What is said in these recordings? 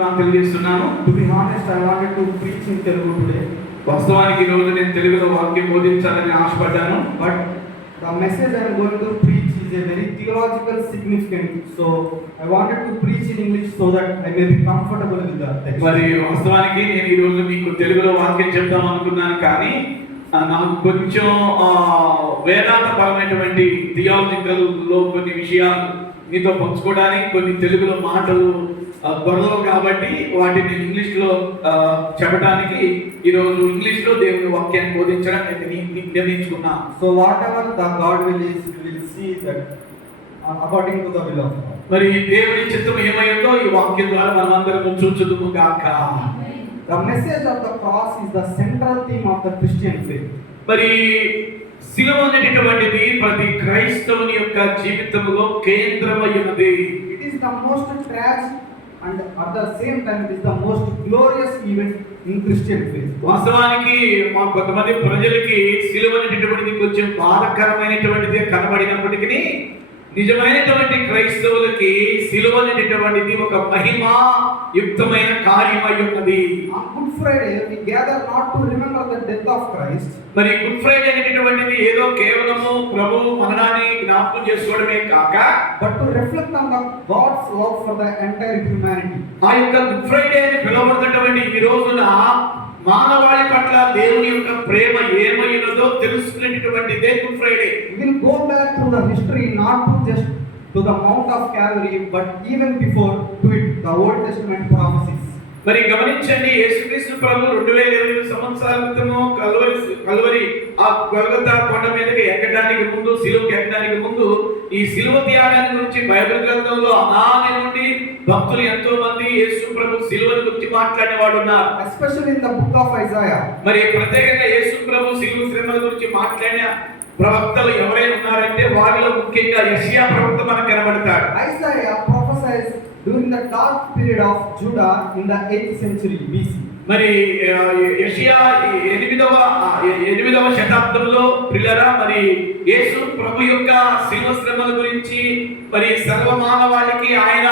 వందనాలు తెలియజేస్తున్నాను. To be honest, I wanted to preach in Telugu today, వాస్తవానికి ఈ రోజు నేను తెలుగులో వాక్యం బోధించాలని ఆశపడ్డాను. but the message I am going to preach is a very theological significant. So I wanted to preach in English so that I may be comfortable with the text. మరి వాస్తవానికి నేను ఈ రోజు మీకు తెలుగులో వాక్యం చెప్దాం అనుకున్నాను, కానీ నాకు కొంచెం వేదాంతపరమైనటువంటి థియాలజికల్ లో కొన్ని విషయాలు మీతో పంచుకోవడానికి కొన్ని తెలుగులో మాటలు దొరకవు, కాబట్టి వాటిని ఇంగ్లీష్ లో చెప్పడానికి ఈరోజు ఇంగ్లీష్ లో దేవుని వాక్యాన్ని బోధించడం నిర్ణయించుకున్నా. So whatever the God will is, we will see that according to the will of God. మరి దేవుని చిత్తం ఏమైందో ఈ వాక్యం ద్వారా మనం అందరం చూచుదుము గాక. The message of the cross is the central theme of the Christian faith. మరి సిలువ అనేటటువంటిది ప్రతి క్రైస్తవుని యొక్క జీవితంలో కేంద్రమైనది. It is the most tragic and at the same time it is the most glorious event in Christian faith. వాస్తవానికి మా కొంతమంది ప్రజలకి సిలువ అనేటటువంటిది కొంచెం బాధకరమైనటువంటిది కనబడినప్పటికీ నిజమైనటువంటి క్రైస్తవులకి సిలువ అనేటటువంటిది ఒక మహిమా యుక్తమైన కార్యమై ఉన్నది. On Good Friday we gather not to remember the death of Christ. మరి గుడ్ ఫ్రైడే అనేటటువంటిది ఏదో కేవలము ప్రభువు మరణాన్ని జ్ఞాపకం చేసుకోవడమే కాక, but to reflect on the God's love for the entire humanity. ఆ యొక్క గుడ్ ఫ్రైడే అని పిలువబడుతున్నటువంటి ఈ రోజున మానవాళి పట్ల దేవుని యొక్క ప్రేమ ఏమైనదో తెలుసుకునేటటువంటిదే Good Friday. We will go back through the history not to just to the Mount of Calvary but even before to it, the Old Testament prophecies. మరి గమనించండి, యేసుక్రీస్తు ప్రభు 2020 సంవత్సరాల క్రితము కల్వరి ఆ గొల్గొతా కొండ మీదకి ఎక్కడానికి ముందు, సిలువకి ఎక్కడానికి ముందు ఈ సిలువ త్యాగాన్ని గురించి బైబిల్ గ్రంథంలో అనాది నుండి భక్తులు ఎంతో మంది యేసు ప్రభు సిలువను గురించి మాట్లాడేవాడు ఉన్నారు. Especially in the book of Isaiah. మరి ప్రత్యేకంగా యేసు ప్రభు సిలువ శ్రమల గురించి మాట్లాడిన ప్రవక్తలు ఎవరైనా ఉన్నారంటే వారిలో ముఖ్యంగా యెషయా ప్రవక్త మనకు కనబడతాడు. Isaiah prophesies during the dark period of Judah in the 8th century BC. మరి యెషయా 8వ శతాబ్దంలో ప్రియులారా, మరి యేసు ప్రభు యొక్క శిలువ శ్రమల గురించి మరి సర్వమానవాళికి ఆయన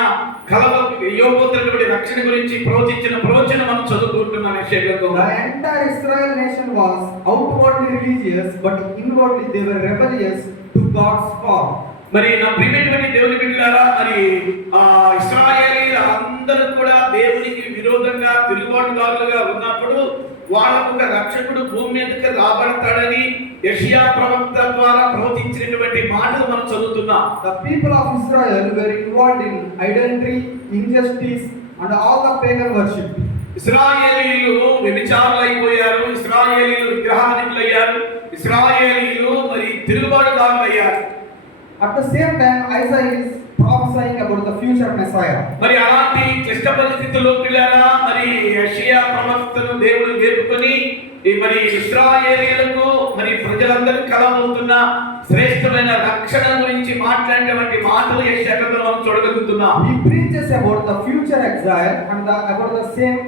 ఇవ్వబోతున్నటువంటి రక్షణ గురించి ప్రవచించిన ప్రవచనం మనం చదువుకుంటున్నాం. The entire Israel nation was outwardly religious but inwardly they were rebellious to God's call. మరి నా ప్రియమైనటువంటి దేవుని బిడ్డలారా, మరి ఇశ్రాయేలీయులు అందరూ కూడా దేవునికి విరోధంగా తిరుగుబాటుదారులుగా ఉన్నప్పుడు వాళ్ళకు ఒక రక్షకుడు భూమి మీదకి రాబడతాడని యెషయా ప్రవక్త ద్వారా ప్రవచించినటువంటి మాటలు మనం చదువుతున్నాం. The people of Israel were involved in idolatry, injustice and all the pagan worship. ఇశ్రాయేలీయులు వ్యభిచారులైపోయారు, ఇశ్రాయేలీయులు విగ్రహారాధికులయ్యారు, ఇశ్రాయేలీయులు మరి తిరుగుబాటుదారులయ్యారు. At the same time Isaiah is prophesying about the future Messiah. మరి అలాంటి క్లిష్ట పరిస్థితుల్లో పిల్లరా, మరి యెషయా ప్రవక్తను దేవుడు వేపుకొని మరి ఇశ్రాయేలీయులకు మరి ప్రజలందరికీ కలగబోతున్న శ్రేష్టమైన రక్షణ గురించి మాట్లాడినటువంటి మాటలు యెషయా గ్రంథంలో చూడగలుగుతున్నాం. He preaches about the future exile and about the same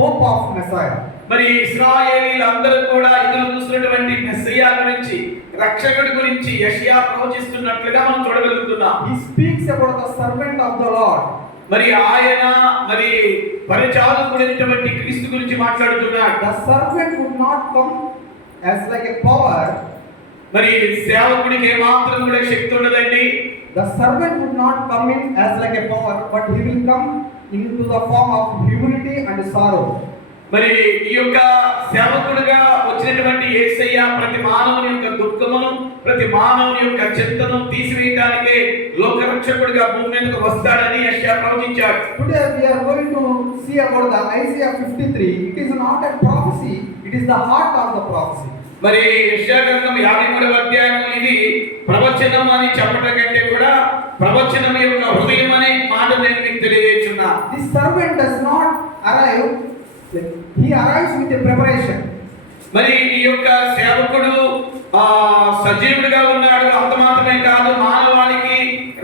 hope of Messiah. మరి ఇశ్రాయేలీయులందరూ కూడా ఎదురు చూస్తున్నటువంటి మెస్సియా గురించి, రక్షకుడి గురించి యెషయా ప్రవచిస్తున్నట్లుగా మనం చూడగలుగుతున్నాం. He speaks about the servant of the Lord. మరి ఆయన మరి పరిచారకుడైనటువంటి క్రీస్తు గురించి మాట్లాడుతున్నాడు. The servant would not come as like a power. మరి సేవకుడికి ఏమాత్రం కూడా శక్తి ఉండదండి. The servant would not come in as like a power but he will come into the form of humility and sorrow. మరి ఈ యొక్క సేవకుడిగా వచ్చినటువంటి యేసయ్య ప్రతి మానవుని యొక్క దుఃఖమును, ప్రతి మానవుని యొక్క చింతను తీసివేయడానికే లోకరక్షకుడిగా భూమి మీదకు వస్తాడని యెషయా ప్రవచించాడు. Today we are going to see about the Isaiah 53. It is not a prophecy, it is the heart of the prophecy. మరి యెషయా గ్రంథం 53వ అధ్యాయం ఇది ప్రవచనం అని చెప్పడం కంటే కూడా ప్రవచనం యొక్క హృదయం అనే మాట నేను మీకు తెలియజేస్తున్నా. This servant does not arrive, he arrives with a preparation. మరి ఈ యొక్క సేవకుడు సజీవుడిగా ఉన్నాడు, అంత మాత్రమే కాదు మానవాళికి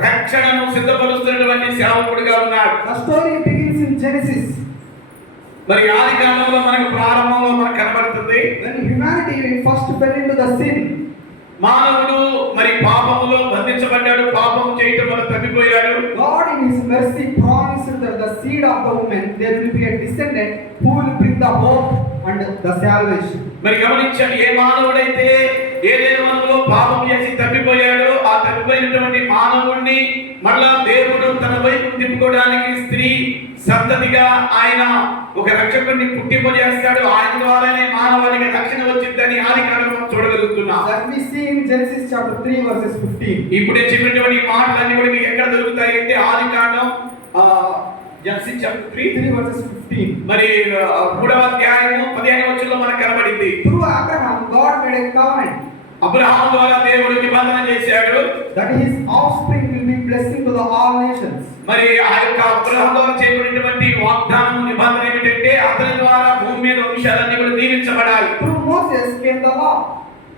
రక్షణను సిద్ధపరుస్తున్నటువంటి సేవకుడిగా ఉన్నాడు. The story begins in Genesis. మరి ఆదికాండంలో మనకు ప్రారంభంలో మనకు కనబడుతుంది. When humanity first fell into the sin, మానవుడు మరి పాపములో బంధించబడ్డాడు, పాపం చేయటం వల్ల తప్పిపోయాడు. God in his mercy promised consider the seed of the woman, there will be a descendant who will bring the hope and the salvation. మరి గమనించండి, ఏ మానవుడైతే ఏదైనా మనలో పాపం చేసి తప్పిపోయాడో ఆ తప్పిపోయినటువంటి మానవుణ్ణి మళ్ళా దేవుడు తన వైపు తిప్పుకోవడానికి స్త్రీ సంతతిగా ఆయన ఒక రక్షకుడిని పుట్టింపజేస్తాడు. ఆయన ద్వారానే మానవాళికి రక్షణ వచ్చిందని ఆదికాండం చూడగలుగుతున్నాం. That we see in Genesis chapter 3 verses 15. ఇప్పుడు చెప్పినటువంటి మాటలన్నీ కూడా మీకు ఎక్కడ దొరుకుతాయి అంటే ఆదికాండం జెనసిస్ చాప్టర్ 3 verses 15. మరి 3వ అధ్యాయము 15వ వచనంలో మనకు కనబడింది. Through Abraham, God made a covenant. Abraham ద్వారా దేవుడు నిబంధన చేశాడు. That his offspring will be blessing to the all nations. మరి ఆ యొక్క అబ్రహాము ద్వారా చేయబడినటువంటి వాగ్దానం నిబంధన ఏమిటంటే అతని ద్వారా భూమి మీద వంశాలన్నీ కూడా దీవించబడాలి. Through Moses came the law.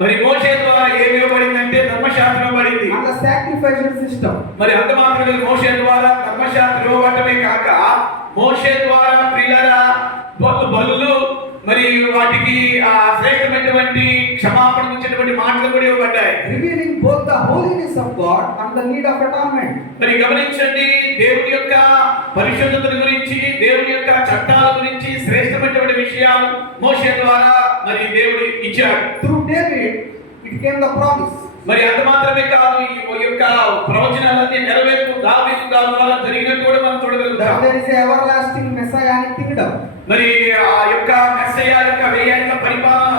మరి మోషే ద్వారా ఏమి ఇవ్వబడిందంటే ధర్మశాస్త్రం ఇవ్వబడింది. And the sacrificial system. మరి అంత మాత్రమే మోషే ద్వారా ధర్మశాస్త్రం ఇవ్వబడమే కాక మోషే ద్వారా ప్రియులారా బలులు మరి వాటికి ఆ శ్రేష్టమైనటువంటి క్షమాపణ ఇచ్చేటువంటి మాటలు కూడా ఇవ్వబడ్డాయి. Revealing both the holiness of God and the need of atonement. మరి గమనించండి, దేవుని యొక్క పరిశుద్ధత గురించి, దేవుని యొక్క చట్టాల గురించి శ్రేష్టమైనటువంటి విషయాలు మోషే ద్వారా మరి దేవుడు ఇచ్చాడు. Through David it came the promise. మరి అంత మాత్రమే కాదు, ఈ యొక్క ప్రవచనాలన్నీ నెరవేర్పు దావీదు ద్వారా జరిగినట్టు కూడా మనం చూడగలుగుతాం. There is a everlasting messianic kingdom. మరి ఆ యొక్క మెస్సయ్య యొక్క వేయాల పరిపాలన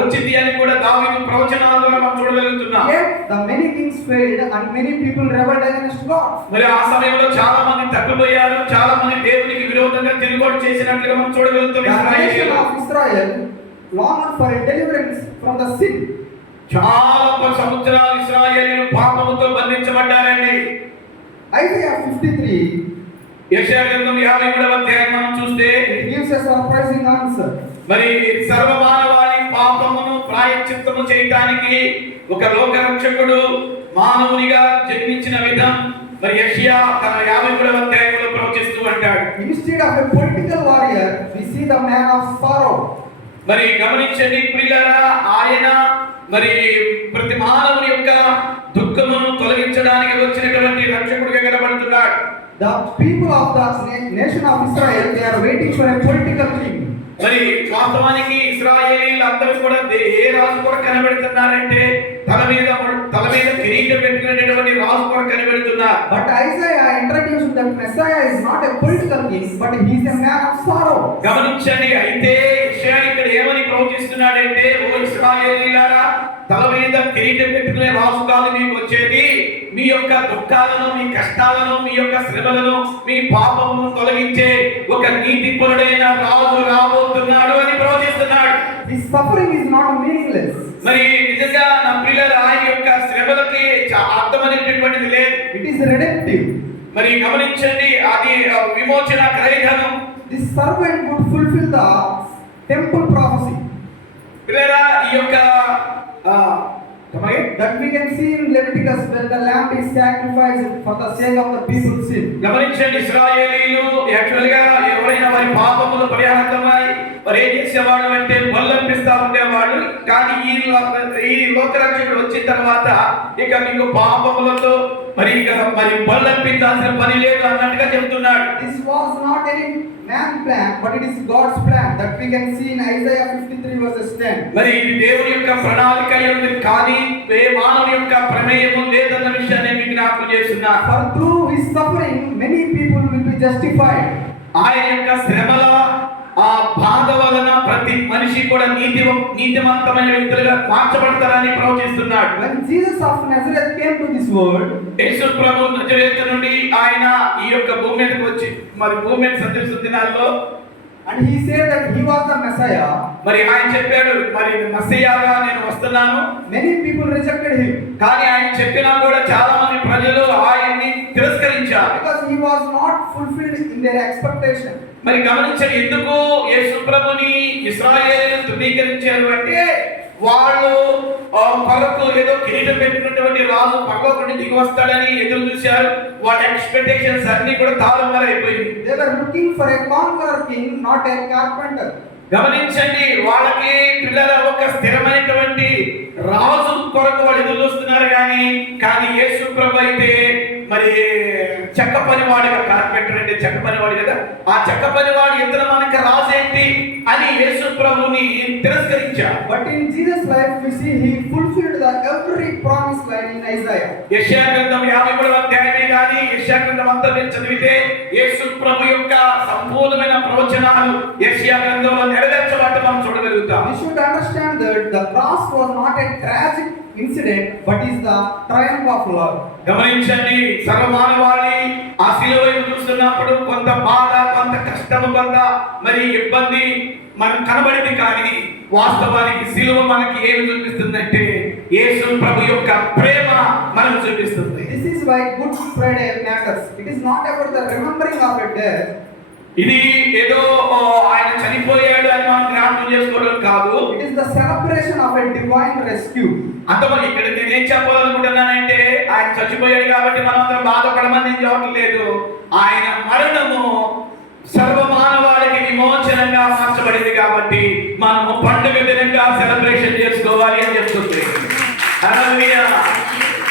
వచ్చింది అని కూడా దావీదు ప్రవచనాల ద్వారా మనం చూడగలుగుతున్నాం. Yet the many kings failed and many people rebelled against God. మరి ఆ సమయంలో చాలా మంది తప్పిపోయారు, చాలా మంది దేవునికి విరోధంగా తిరుగుబాటు చేసినట్లుగా మనం చూడగలుగుతున్నాం. The nation of Israel longed for a deliverance from the sin. చాలా సంవత్సరాలు ఇశ్రాయేలీయులు పాపముతో బంధించబడ్డారండి. Isaiah 53 యెషయా గ్రంథం 53వ అధ్యాయం మనం చూస్తే it gives a surprising answer. మరి సర్వమానవాళి పాపమును ప్రాయశ్చిత్తము చేయడానికి ఒక లోక రక్షకుడు మానవునిగా జన్మించిన విధం మరి యెషయా తన 53వ అధ్యాయంలో ప్రవచిస్తూ అంటాడు. Instead of a political warrior, we see the man of sorrow. మరి గమనించండి ప్రియులారా, ఆయన మరి ప్రతి మానవుని యొక్క దుఃఖమును తొలగించడానికి వచ్చినటువంటి రక్షకుడిగా కనబడుతున్నాడు. The people of the nation of Israel, they are waiting for a political king. మరి వాస్తవానికి ఇశ్రాయేలీయులు అందరూ కూడా ఏ రాజు కూడా కనబెడుతున్నారంటే తల మీద కిరీటం పెట్టుకునేటువంటి రాజు కూడా కనబెడుతున్నారు. But Isaiah introduced that Messiah is not a political king, but he is a man of sorrow. గమనించండి, అయితే యెషయా ఇక్కడ ఏమని ప్రవచిస్తున్నాడంటే, ఓ ఇశ్రాయేలీయులారా, తల మీద కిరీటం పెట్టుకునే రాజు కాదు మీకు వచ్చేది, మీ యొక్క దుఃఖాలను, మీ కష్టాలను, మీ యొక్క శ్రమలను, మీ పాపమును తొలగించే ఒక నీతిపరుడైన రాజు రాబోతున్నాడు అని ప్రవచిస్తున్నాడు. His suffering is not meaningless. మరి నిజంగా నా ప్రియులారా, ఆయన యొక్క శ్రమలకి అర్థమైనటువంటిది లేదు. It is redemptive. మరి గమనించండి, అది విమోచన క్రయధనం. This servant would fulfill the temple prophecy. ప్రియులారా, ఈ యొక్క that we can see in Leviticus when the lamb is sacrificed for the sake of the people's sin. గమనించండి, ఇశ్రాయేలీయులు యాక్చువల్ గా ఎవరైనా వారి పాపములు పరిహారార్థమై మరి ఏం చేసేవాడు అంటే బల్లర్పిస్తా ఉండేవాడు. కానీ ఈ లోకరక్షకుడు వచ్చిన తర్వాత ఇక మీకు పాపములతో మరి బల్లర్పించాల్సిన పని లేదు అన్నట్టుగా చెబుతున్నాడు. This was not any man plan, but it is God's plan that we can see in Isaiah 53 verses 10. మరి ఇది దేవుని యొక్క ప్రణాళిక ఉంది, కానీ ఏ మానవుని యొక్క ప్రమేయము లేదన్న విషయాన్ని మీకు జ్ఞాపకం చేస్తున్నా. For through his suffering many people will be justified. ఆయన యొక్క శ్రమల ఆ బాధ వలన ప్రతి మనిషి కూడా నీతివంతమైన వ్యక్తులుగా మార్చబడతారని ప్రవచిస్తున్నాడు. When Jesus of Nazareth came to this world, యేసు ప్రభు నజరేతు నుండి ఆయన ఈ యొక్క భూమి మీదకి వచ్చి మరి భూమి మీద సంచరిస్తున్న దినాల్లో and he said that he was the Messiah, మరి ఆయన చెప్పాడు, మరి మెస్సీయాగా నేను వస్తున్నాను. many people rejected him కానీ ఆయన చెప్పినా కూడా చాలా మంది ప్రజలు ఆయన్ని తిరస్కరించారు. because he was not fulfilled in their expectation. మరి గమనించండి, ఎందుకు యేసు ప్రభుని ఇశ్రాయేలీయులు తృణీకరించారు అంటే వాళ్ళు పరకు ఏదో కిరీటం పెట్టుకున్నటువంటి రాజు పక్కకుని దిగి వస్తాడని ఎదురు చూశారు. వాళ్ళ ఎక్స్పెక్టేషన్స్ అన్ని కూడా తారుమారైపోయింది. They were looking for a conqueror king, not a carpenter. గమనించండి, వాళ్ళకి పిల్లల ఒక స్థిరమైనటువంటి రాజు కొరకు వాళ్ళు ఎదురు చూస్తున్నారు. కానీ యేసు ప్రభు అయితే మరి చెక్క పనివాడిగా, కార్పెంటర్ అంటే చెక్క పనివాడు కదా, ఆ చెక్క పనివాడు ఇతర మనకి రాజేంటి అని యేసు ప్రభుని తిరస్కరించారు. But in Jesus' life we see he fulfilled the every promise line in Isaiah. యెషయా గ్రంథం 53వ అధ్యాయమే గాని యెషయా గ్రంథం అంతా మీరు చదివితే యేసు ప్రభు యొక్క సంపూర్ణమైన ప్రవచనాలు యెషయా గ్రంథంలో నెరవేర్చబడ్డ మనం చూడగలుగుతాం. We should understand that the cross was not a tragic incident but is the triumph of love. గమనించండి, సర్వమానవాళి ఆ శిలువ వైపు చూస్తున్నప్పుడు కొంత బాధ, కొంత కష్టము, కొంత మరి ఇబ్బంది మనకు కనబడింది. కానీ వాస్తవానికి శిలువ మనకి ఏమి చూపిస్తుందంటే యేసు ప్రభు యొక్క ప్రేమ మనకు చూపిస్తుంది. This is why Good Friday matters. It is not about the remembering of a death. ఇది ఏదో ఆయన చనిపోయాడు అని మనం జ్ఞాపకం చేసుకోవడం కాదు. It is the celebration of a divine rescue. అంతమంది ఇక్కడ నేను ఏం చెప్పాలనుకుంటున్నానంటే ఆయన చచ్చిపోయాడు కాబట్టి మనం అందరం బాధపడమని నేను చెప్పట్లేదు. ఆయన మరణము సర్వమానవాళికి విమోచనంగా మార్చబడింది కాబట్టి మనము పండుగ దినంగా సెలబ్రేషన్ చేసుకోవాలి అని చెప్తుంది. హల్లెలూయా,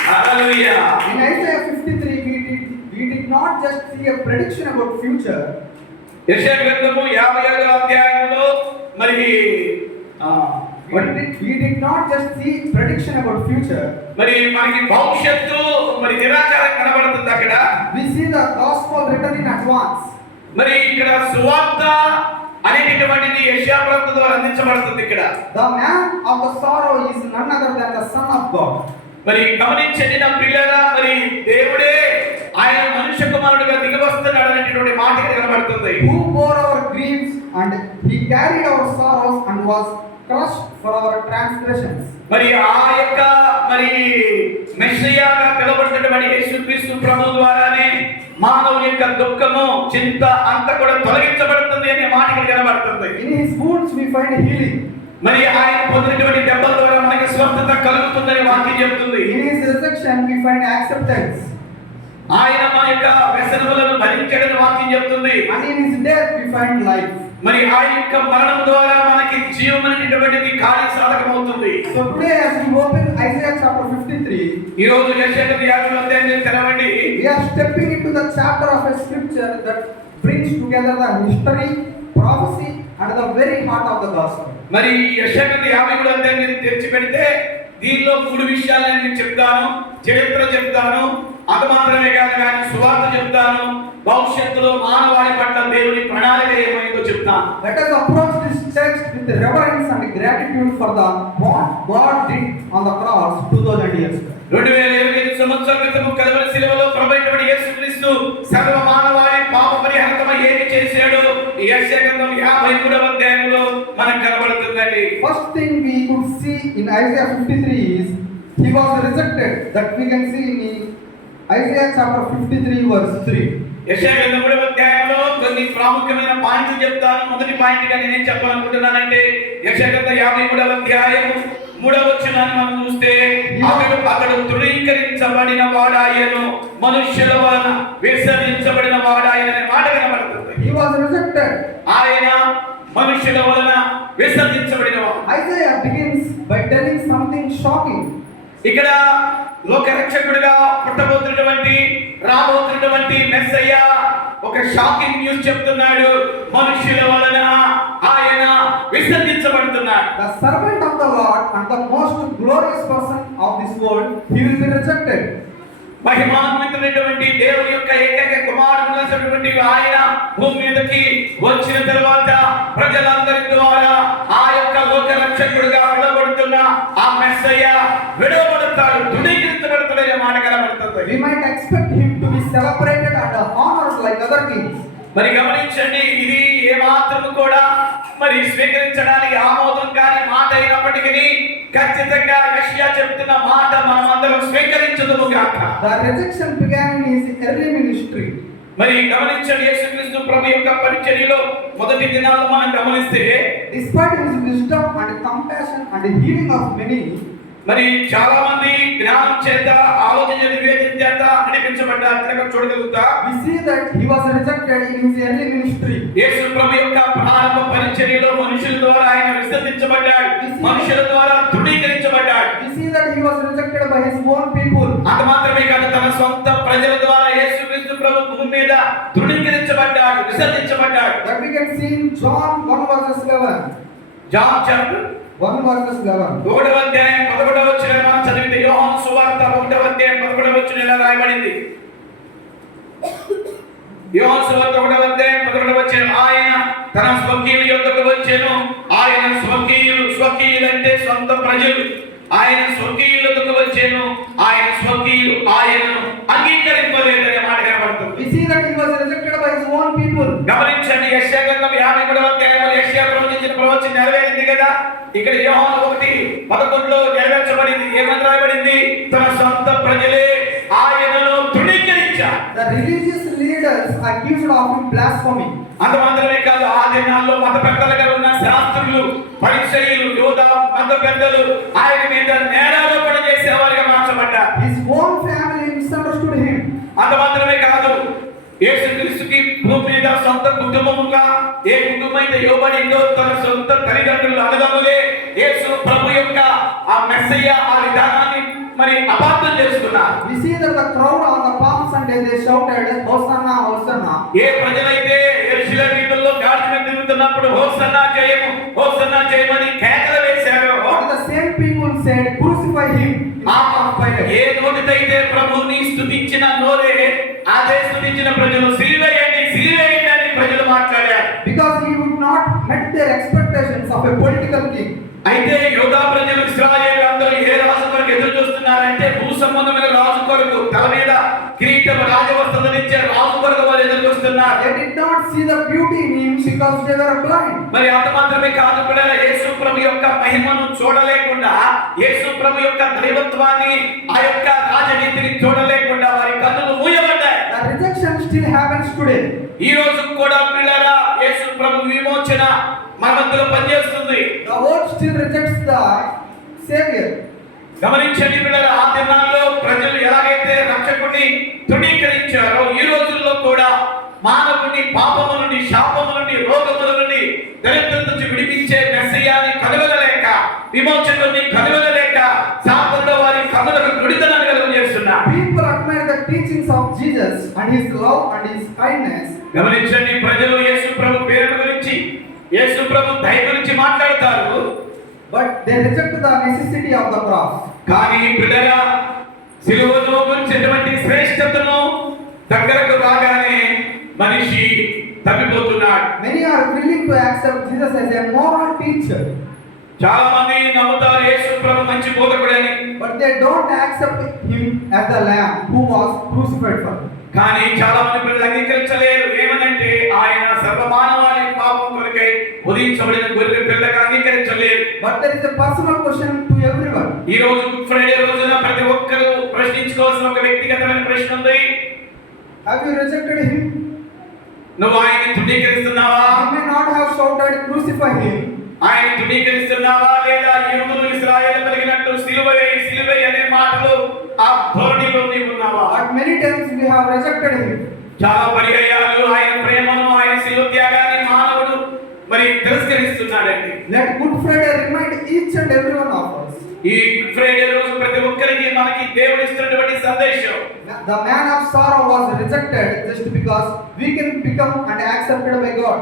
హల్లెలూయా. In Isaiah 53 we did not just see a prediction about future. యెషయా గ్రంథము 57వ అధ్యాయంలో మరి we did not just see prediction about future. మరి మనకి భవిష్యత్తు మరి నిరాచారం కనబడుతుంది అక్కడ. We see the gospel written in advance. మరి ఇక్కడ సువార్త అనేటటువంటిది యెషయా ప్రవక్త ద్వారా అందించబడుతుంది. ఇక్కడ The man of the sorrow is none other than the Son of God. మరి గమనించండి నా ప్రియులారా, మరి దేవుడే ఆయన మనుష్య కుమారుడిగా దిగి వస్తున్నాడు అనేటటువంటి మాట ఇక్కడ కనబడుతుంది. Who bore our griefs and he carried our sorrows and was crushed for our transgressions. మరి ఆ యొక్క మరి మెస్సియాగా పిలువబడినటువంటి యేసుక్రీస్తు ప్రభువు ద్వారానే మానవుని యొక్క దుఃఖము, చింత అంతా కూడా తొలగించబడుతుంది అనే మాట ఇక్కడ కనబడుతుంది. In his wounds we find healing. మరి ఆయన పొందినటువంటి దెబ్బల ద్వారా మనకి స్వస్థత కలుగుతుందని వాక్యం చెబుతుంది. In his resurrection we find acceptance. ఆయన మన యొక్క వ్యసనములను భరించడని వాక్యం చెబుతుంది. And in his death we find life. మరి ఆయన యొక్క మరణం ద్వారా మనకి జీవమైనటువంటిది కార్యసాధకమవుతుంది. So today as we open Isaiah chapter 53, ఈ రోజు యెషయా 53వ అధ్యాయాన్ని తెరవండి. we are stepping into the chapter of a scripture that brings together the history, prophecy and the very heart of the gospel. మరి యెషయా 53వ అధ్యాయాన్ని తెరిచి పెడితే దీనిలో మూడు విషయాలు నేను చెప్తాను. చరిత్ర చెప్తాను, అది మాత్రమే కాదు కానీ సువార్త చెప్తాను, భవిష్యత్తులో మానవాళి పట్ల దేవుని ప్రణాళిక ఏమైందో చెప్తాను. Let us approach this text with reverence and gratitude for the what God did on the cross 2000 years ago. 2025 సంవత్సరాల క్రితం కల్వరి శిలువలో ప్రభువైనటువంటి యేసుక్రీస్తు సర్వ మానవాళి పాప పరిహారకమై ఏమి చేశాడో ఈ యెషయా గ్రంథం 53వ అధ్యాయంలో మనకు కనబడుతుందండి. First thing we could see in Isaiah 53 is he was rejected. That we can see in Isaiah chapter 53 verse 3. యెషయా గ్రంథం 3వ అధ్యాయంలో కొన్ని ప్రాముఖ్యమైన పాయింట్లు చెప్తాను. మొదటి పాయింట్ గా నేనేం చెప్పాలనుకుంటున్నానంటే యెషయా గ్రంథం 53వ అధ్యాయం 3వ వచనాన్ని మనం చూస్తే అతడు తృణీకరించబడిన వాడాయను, మనుష్యుల వలన విసర్జించబడిన వాడాయన అనే మాట కనబడుతుంది. He was rejected. ఆయన మనుష్యుల వలన విసర్జించబడిన వాడు. Isaiah begins by telling something shocking. ఇక్కడ లోక రక్షకుడిగా పుట్టబోతున్నటువంటి రాబోతున్నటువంటి మెస్సయ్య ఒక షాకింగ్ న్యూస్ చెప్తున్నాడు. మనుష్యుల వలన ఆయన విసర్జించబడుతున్నాడు. The servant of the Lord and the most glorious person of this world, he will be rejected. మహిమాన్వితుడైనటువంటి దేవుని యొక్క ఏకైక కుమారుడైనటువంటి ఆయన భూమి మీదకి వచ్చిన తర్వాత ప్రజలందరి ద్వారా ఆ యొక్క లోక రక్షకుడిగా పిలువబడుతున్న ఆ మెస్సయ్య విడవబడతాడు, తృణీకరించబడతాడనే మాట కనబడుతుంది. We might expect him to be celebrated and honored like other kings. మరి గమనించండి, ఇది ఏమాత్రం కూడా మరి స్వీకరించడానికి ఆమోదం కాని మాట అయినప్పటికీ ఖచ్చితంగా యెషయా చెప్తున్న మాట మనం అందరం స్వీకరించదుము గాక. The rejection began in his early ministry. మరి గమనించండి, యేసుక్రీస్తు ప్రభు యొక్క పరిచర్యలో మొదటి దినాల్లో మనం గమనిస్తే Despite his wisdom and compassion and healing of many, మరి చాలా మంది జ్ఞానం చేత, ఆలోచన వివేచన చేత నడిపించబడ్డారు. చూడగలుగుతా we see that he was rejected in his early ministry. యేసు ప్రభు యొక్క ప్రారంభ పరిచర్యలో మనుషుల ద్వారా ఆయన విసర్జించబడ్డాడు, మనుషుల ద్వారా తృణీకరించబడ్డాడు. We see that he was rejected by his own people. అంత మాత్రమే కాదు, తన సొంత ప్రజల ద్వారా యేసుక్రీస్తు ప్రభు భూమి మీద తృణీకరించబడ్డాడు, విసర్జించబడ్డాడు. That we can see in John 1:11. John chapter 1:11. 1వ అధ్యాయం 11వ వచనం మనం చదివితే, యోహాను సువార్త 1వ అధ్యాయం 11వ వచనం ఇలా రాయబడింది. యోహాను సువార్త 1వ అధ్యాయం 11వ వచనం, ఆయన తన స్వకీయుల యొద్దకు వచ్చెను, ఆయన స్వకీయులంటే సొంత ప్రజలు, ఆయన స్వకీయుల యొద్దకు వచ్చెను, ఆయన స్వకీయులు ఆయనను అంగీకరింపలేదనే మాట కనబడుతుంది. We see that he was rejected by his own people. గమనించండి, యెషయా గ్రంథం 53వ అధ్యాయంలో యెషయా ప్రవచించిన ప్రవచనం నెరవేరింది కదా. ఇక్కడ యోహాను 1:11లో నెరవేర్చబడింది. ఏమని రాయబడింది? తన సొంత ప్రజలే ఆయనను తృణీకరించారు. The religious leaders accused of him blasphemy. అంత మాత్రమే కాదు, ఆ దినాల్లో మత పెద్దలుగా ఉన్న శాస్త్రులు, పరిసయ్యులు, యూద మత పెద్దలు ఆయన మీద నేరారోపణ చేసేవారిగా మార్చబడ్డారు. His own family misunderstood him. అంత మాత్రమే కాదు, యేసుక్రీస్తుకి భూమి మీద సొంత కుటుంబముగా ఏ కుటుంబం అయితే ఇవ్వబడిందో, తన సొంత తల్లిదండ్రులు, అన్నదమ్ములే యేసు ప్రభు యొక్క ఆ మెస్సయ్య ఆ విధానాన్ని మరి అపార్థం చేసుకున్నారు. We see that the crowd on the Palm Sunday they shouted, Hosanna, Hosanna. ఏ ప్రజలైతే యెరూషలేము వీధుల్లో గాడిద మీద తిరుగుతున్నప్పుడు హోసన్నా జయము, హోసన్నా జయమని కేకలు వేశారో, And the same people said, crucify him. ఏ నోటితైతే ప్రభువుని స్తుతించిన నోరే, అదే స్తుతించిన ప్రజలు సిలువేయండి, సిలువేయండి అని ప్రజలు మాట్లాడారు. Because he would not met their expectations of a political king. అయితే యూదా ప్రజలు, ఇశ్రాయేలు అందరూ ఏ రాజు కొరకు ఎదురు చూస్తున్నారంటే, భూ సంబంధమైన రాజు కొరకు, తల మీద కిరీటం రాజవస్త్రం ధరించే రాజు కొరకు వారు ఎదురు చూస్తున్నారు. They did not see the beauty in him because they were blind. మరి అంత మాత్రమే కాదు, పిల్లల యేసు ప్రభు యొక్క మహిమను చూడలేకుండా, యేసు ప్రభు యొక్క దైవత్వాన్ని, ఆ యొక్క రాజనీతిని చూడలేకుండా వారి కన్నులు మూయబడ్డాయి. The rejection still happens today. ఈ రోజు కూడా పిల్లల యేసు ప్రభు విమోచన మన మధ్యలో పనిచేస్తుంది. The world still rejects the Savior. గమనించండి పిల్లల, ఆ దినాల్లో ప్రజలు ఎలాగైతే రక్షకుడిని తృణీకరించారో, ఈ రోజుల్లో కూడా మానవుని పాపము నుండి, శాపము నుండి, రోగముల నుండి, దరిద్రం నుంచి విడిపించే మెస్సయ్యాని కనుగొనలేక, విమోచకుడిని కనుగొనలేక శాపంలో వారి కన్నులకు గుడితనాన్ని కలుగజేస్తున్నారు. People admire the teachings of Jesus and his love and his kindness. గమనించండి, ప్రజలు యేసు ప్రభు పేరు గురించి, యేసు ప్రభు దయ గురించి మాట్లాడతారు, But they reject the necessity of the cross. కానీ పిల్లరా, సిలువను గురించినటువంటి శ్రేష్టతను దగ్గరకు రాగానే మనిషి తప్పిపోతున్నాడు. Many are willing to accept Jesus as a moral teacher, చాలా మంది నమ్ముతారు యేసు ప్రభు మంచి బోధకుడని, but they don't accept him as the lamb who was crucified for them. కానీ చాలా మంది పిల్లలు అంగీకరించలేరు. ఏమనంటే, ఆయన సర్వమానవాళి పాపం కొరకై ఉదయించబడిన గొర్రె పిల్లగా అంగీకరించలేరు. But there is a personal question to everyone. ఈ రోజు గుడ్ ఫ్రైడే రోజున ప్రతి ఒక్కరూ ప్రశ్నించుకోవాల్సిన ఒక వ్యక్తిగతమైన ప్రశ్న ఉంది. Have you rejected him? నువ్వు ఆయన్ని తృణీకరిస్తున్నావా? You may not have shouted, crucify him. ఆయన తృణీకరిస్తున్నావా, లేదా యూదులు ఇశ్రాయేలు కలిగినట్టు సిలువే సిలువే అనే మాటలు ఆ ధోరణిలో నీవు ఉన్నావా? But many times we have rejected him. చాలా పర్యాయాలు ఆయన ప్రేమను, ఆయన శిలువ త్యాగాన్ని మానవుడు మరి తిరస్కరిస్తున్నాడండి. Let Good Friday remind each and every one of us. ఈ గుడ్ ఫ్రైడే రోజు ప్రతి ఒక్కరికి మనకి దేవుడు ఇస్తున్నటువంటి సందేశం. The man of sorrow was rejected just because we can become and accepted by God.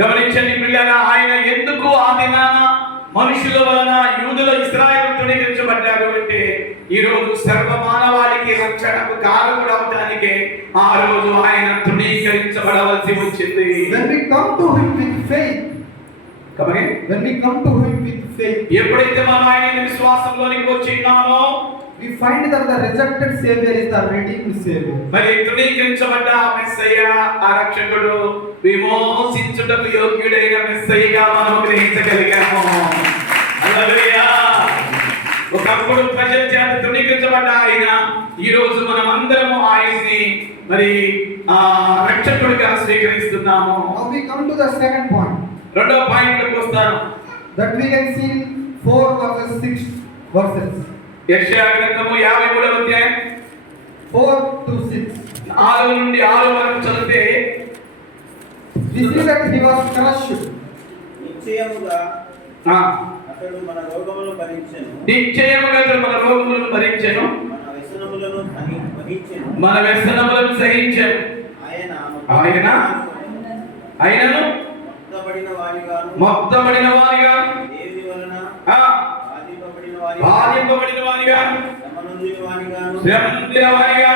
గమనించండి పిల్లగా, ఆయన ఎందుకు ఆ దినాన మనుషుల వలన యూదుల ఇశ్రాయేలు తృణీకరించబడ్డాడు అంటే, ఈ రోజు సర్వమానవాళికి రక్షణకు కారకుడు అవటానికి ఆ రోజు ఆయన తృణీకరించబడవలసి వచ్చింది. When we come to him with faith, when we come to him with faith, ఎప్పుడైతే మనం ఆయన విశ్వాసంలోనికి వచ్చినామో, we find that the rejected Savior is the redeemed Savior. మరి తృణీకరించబడ్డ మెస్సయ్య, ఆ రక్షకుడు, విమోచించుటకు యోగ్యుడైన మెస్సయ్యగా మనం గ్రహించగలిగాము. హల్లెలూయా. ఒకప్పుడు ప్రజల చేత తృణీకరించబడ్డ ఆయన, ఈ రోజు మనం అందరము ఆయన్ని మరి రక్షకుడిగా స్వీకరిస్తున్నాము. Now we come to the second point. రెండో పాయింట్కి వస్తాను. That we can see 4 verses 6 verses. యెషయా గ్రంథము 53వ అధ్యాయం 4 to 6. 4 నుండి 6 వరకు చదివితే, We see that he was crushed. నిశ్చయముగా అతడు మన రోగములను భరించెను, నిశ్చయముగా అతడు మన రోగములను భరించెను, మన వ్యసనములను వహించెను. మన వ్యసనములను సహించెను. ఆయన ఆయన ఆయనను మొత్తబడిన వారిగా, దేవుని వలన బాధింపబడిన వారిగా, శ్రమ నొందిన వారిగా,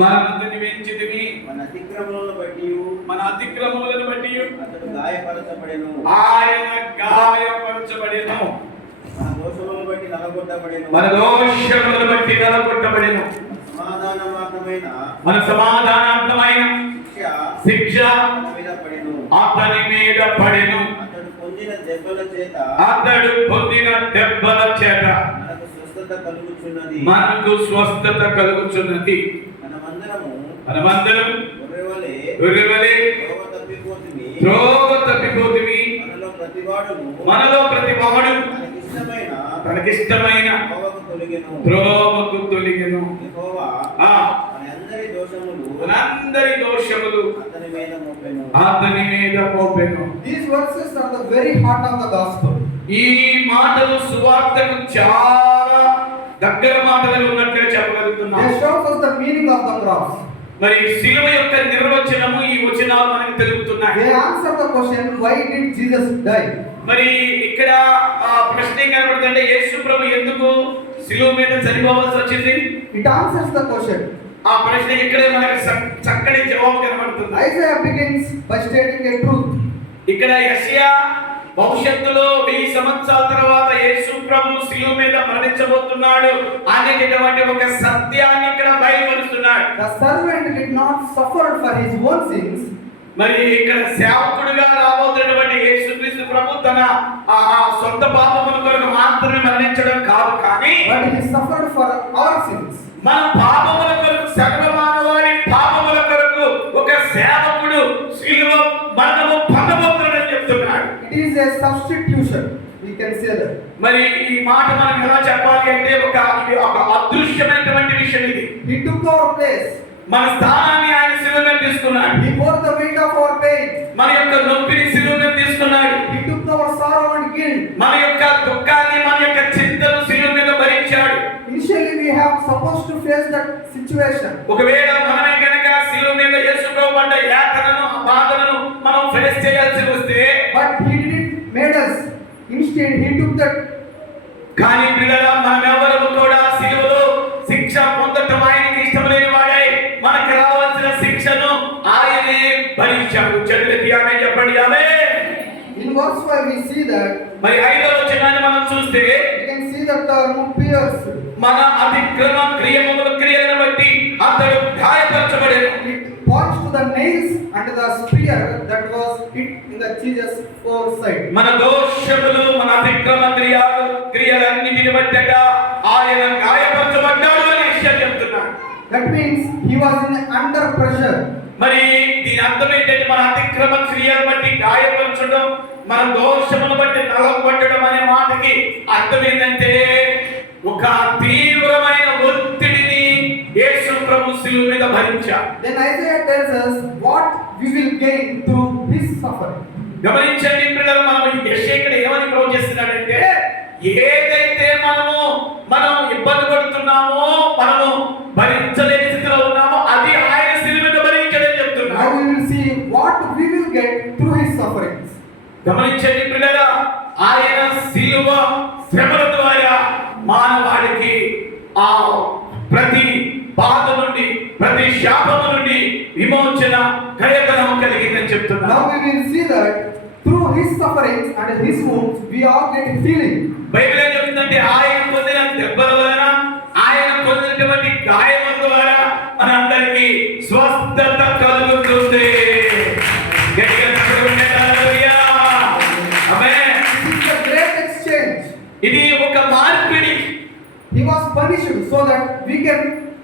మనమతని ఎంచితిమి. మన అతిక్రమములను బట్టి అతడు గాయపరచబడెను, ఆయన గాయపరచబడెను. మన దోషములను బట్టి నలగొట్టబడెను, మన సమాధానార్థమైన శిక్ష అతని మీద పడెను. అతడు పొందిన దెబ్బల చేత మనకు స్వస్థత కలుగుచున్నది. మనమందరం గొర్రెవలె త్రోవ తప్పిపోతిమి. మనలో ప్రతివాడు తనకిష్టమైన త్రోవకు తొలగెను. మనందరి దోషములు అతని మీద మోపెను. These verses are the very heart of the gospel. ఈ మాటలు సువార్తకు చాలా దగ్గర మాటలు ఉన్నట్టుగా చెప్పగలుగుతున్నాం. They show us the meaning of the cross. మరి శిలువ యొక్క నిర్వచనము ఈ వచనాలు మనకు తెలుపుతున్నాయి. They answer the question, why did Jesus die? మరి ఇక్కడ ప్రశ్న ఏం కనబడుతుందంటే యేసు ప్రభు ఎందుకు శిలువ మీద చనిపోవాల్సి వచ్చింది? It answers the question. ఆ ప్రశ్న ఇక్కడే మనకు చక్కటి జవాబు కనబడుతుంది. Isaiah begins by stating a truth. ఇక్కడ యెషయా భవిష్యత్తులో 1000 సంవత్సరాల తర్వాత యేసు ప్రభు శిలువ మీద మరణించబోతున్నాడు అనేటటువంటి ఒక సత్యాన్ని ఇక్కడ బయలుపరుస్తున్నాడు. The servant did not suffer for his own sins. మరి ఇక్కడ సేవకుడిగా రాబోతున్నటువంటి యేసుక్రీస్తు ప్రభు తన సొంత పాపముల కొరకు మాత్రమే మరణించడం కాదు, కానీ but he suffered for our sins. మన పాపముల కొరకు, సర్వమానవాళి పాపముల కొరకు ఒక సేవకుడు శిలువ మరణము పొందబోతున్నాడని చెప్తున్నాడు. It is a substitution, we can say that. మరి ఈ మాట మనం ఎలా చెప్పాలి అంటే ఇది ఒక అదృశ్యమైనటువంటి విషయం. ఇది He took our place. మన స్థానాన్ని ఆయన శిలువ మీద తీసుకున్నాడు. He bore the weight of our pain. మన యొక్క నొప్పిని శిలువ మీద తీసుకున్నాడు. He took our sorrow and guilt. మన యొక్క దుఃఖాన్ని, మన యొక్క చింతను శిలువ మీద భరించాడు. Initially we have supposed to face that situation. ఒకవేళ మనమే గనక శిలువ మీద యేసు ప్రభు పడ్డ యాతనను, బాధలను మనం ఫేస్ చేయాల్సి వస్తే, but he didn't made us. Instead he took that. కానీ పిల్లల మనమెవరము కూడా శిలువలో శిక్ష పొందటం ఆయనకి ఇష్టం లేని వాడై మనకు రావాల్సిన శిక్షను ఆయనే భరించాడు. చదివితే ఆమేన్ చెప్పండి. ఆమేన్. In verse 5 we see that. మరి 5వ వచనాన్ని మనం చూస్తే We can see that the pierced. మన అతిక్రమ క్రియలను బట్టి అతడు గాయపరచబడెను. It points to the nails and the spear that was hit in the Jesus foreside. మన దోషములు, మన అతిక్రమ క్రియలన్నిటిని బట్టి ఆయన గాయపరచబడ్డాడు అని విషయం చెప్తున్నాడు. That means he was under pressure. మరి దీని అర్థం ఏంటంటే మన అతిక్రమ క్రియలను బట్టి గాయపరచడం, మన దోషములను బట్టి నలగొట్టడం అనే మాటకి అర్థం ఏంటంటే ఒక తీవ్రమైన ఒత్తిడిని యేసు ప్రభు శిలువ మీద భరించాడు. Then Isaiah tells us what we will gain through his suffering. గమనించండి పిల్లలు, మనం యెషయా ఇక్కడ ఏమని ప్రూవ్ చేస్తున్నాడంటే ఏదైతే మనం ఇబ్బంది పడుతున్నామో, మనము భరించలేని స్థితిలో ఉన్నామో అది ఆయన శిలువ మీద భరించాడని చెప్తున్నాడు. Now we will see what we will get through his sufferings. గమనించండి పిల్లలు, ఆయన శిలువ శ్రమల ద్వారా మానవాళికి ఆ ప్రతి బాధ నుండి, ప్రతి శాపము నుండి విమోచన, కనికరం కలిగిందని చెప్తున్నాడు. Now we will see that through his sufferings and his wounds we all get healing. Bible ఏం చెప్తుందంటే ఆయన పొందిన దెబ్బల వలన, ఆయన పొందినటువంటి గాయముల ద్వారా మనందరికీ స్వస్థత కలుగుతుంది. గట్టిగా చెప్పండి హల్లెలూయా. ఆమేన్. This is a great exchange. ఇది ఒక మార్పిడి. He was punished so that we can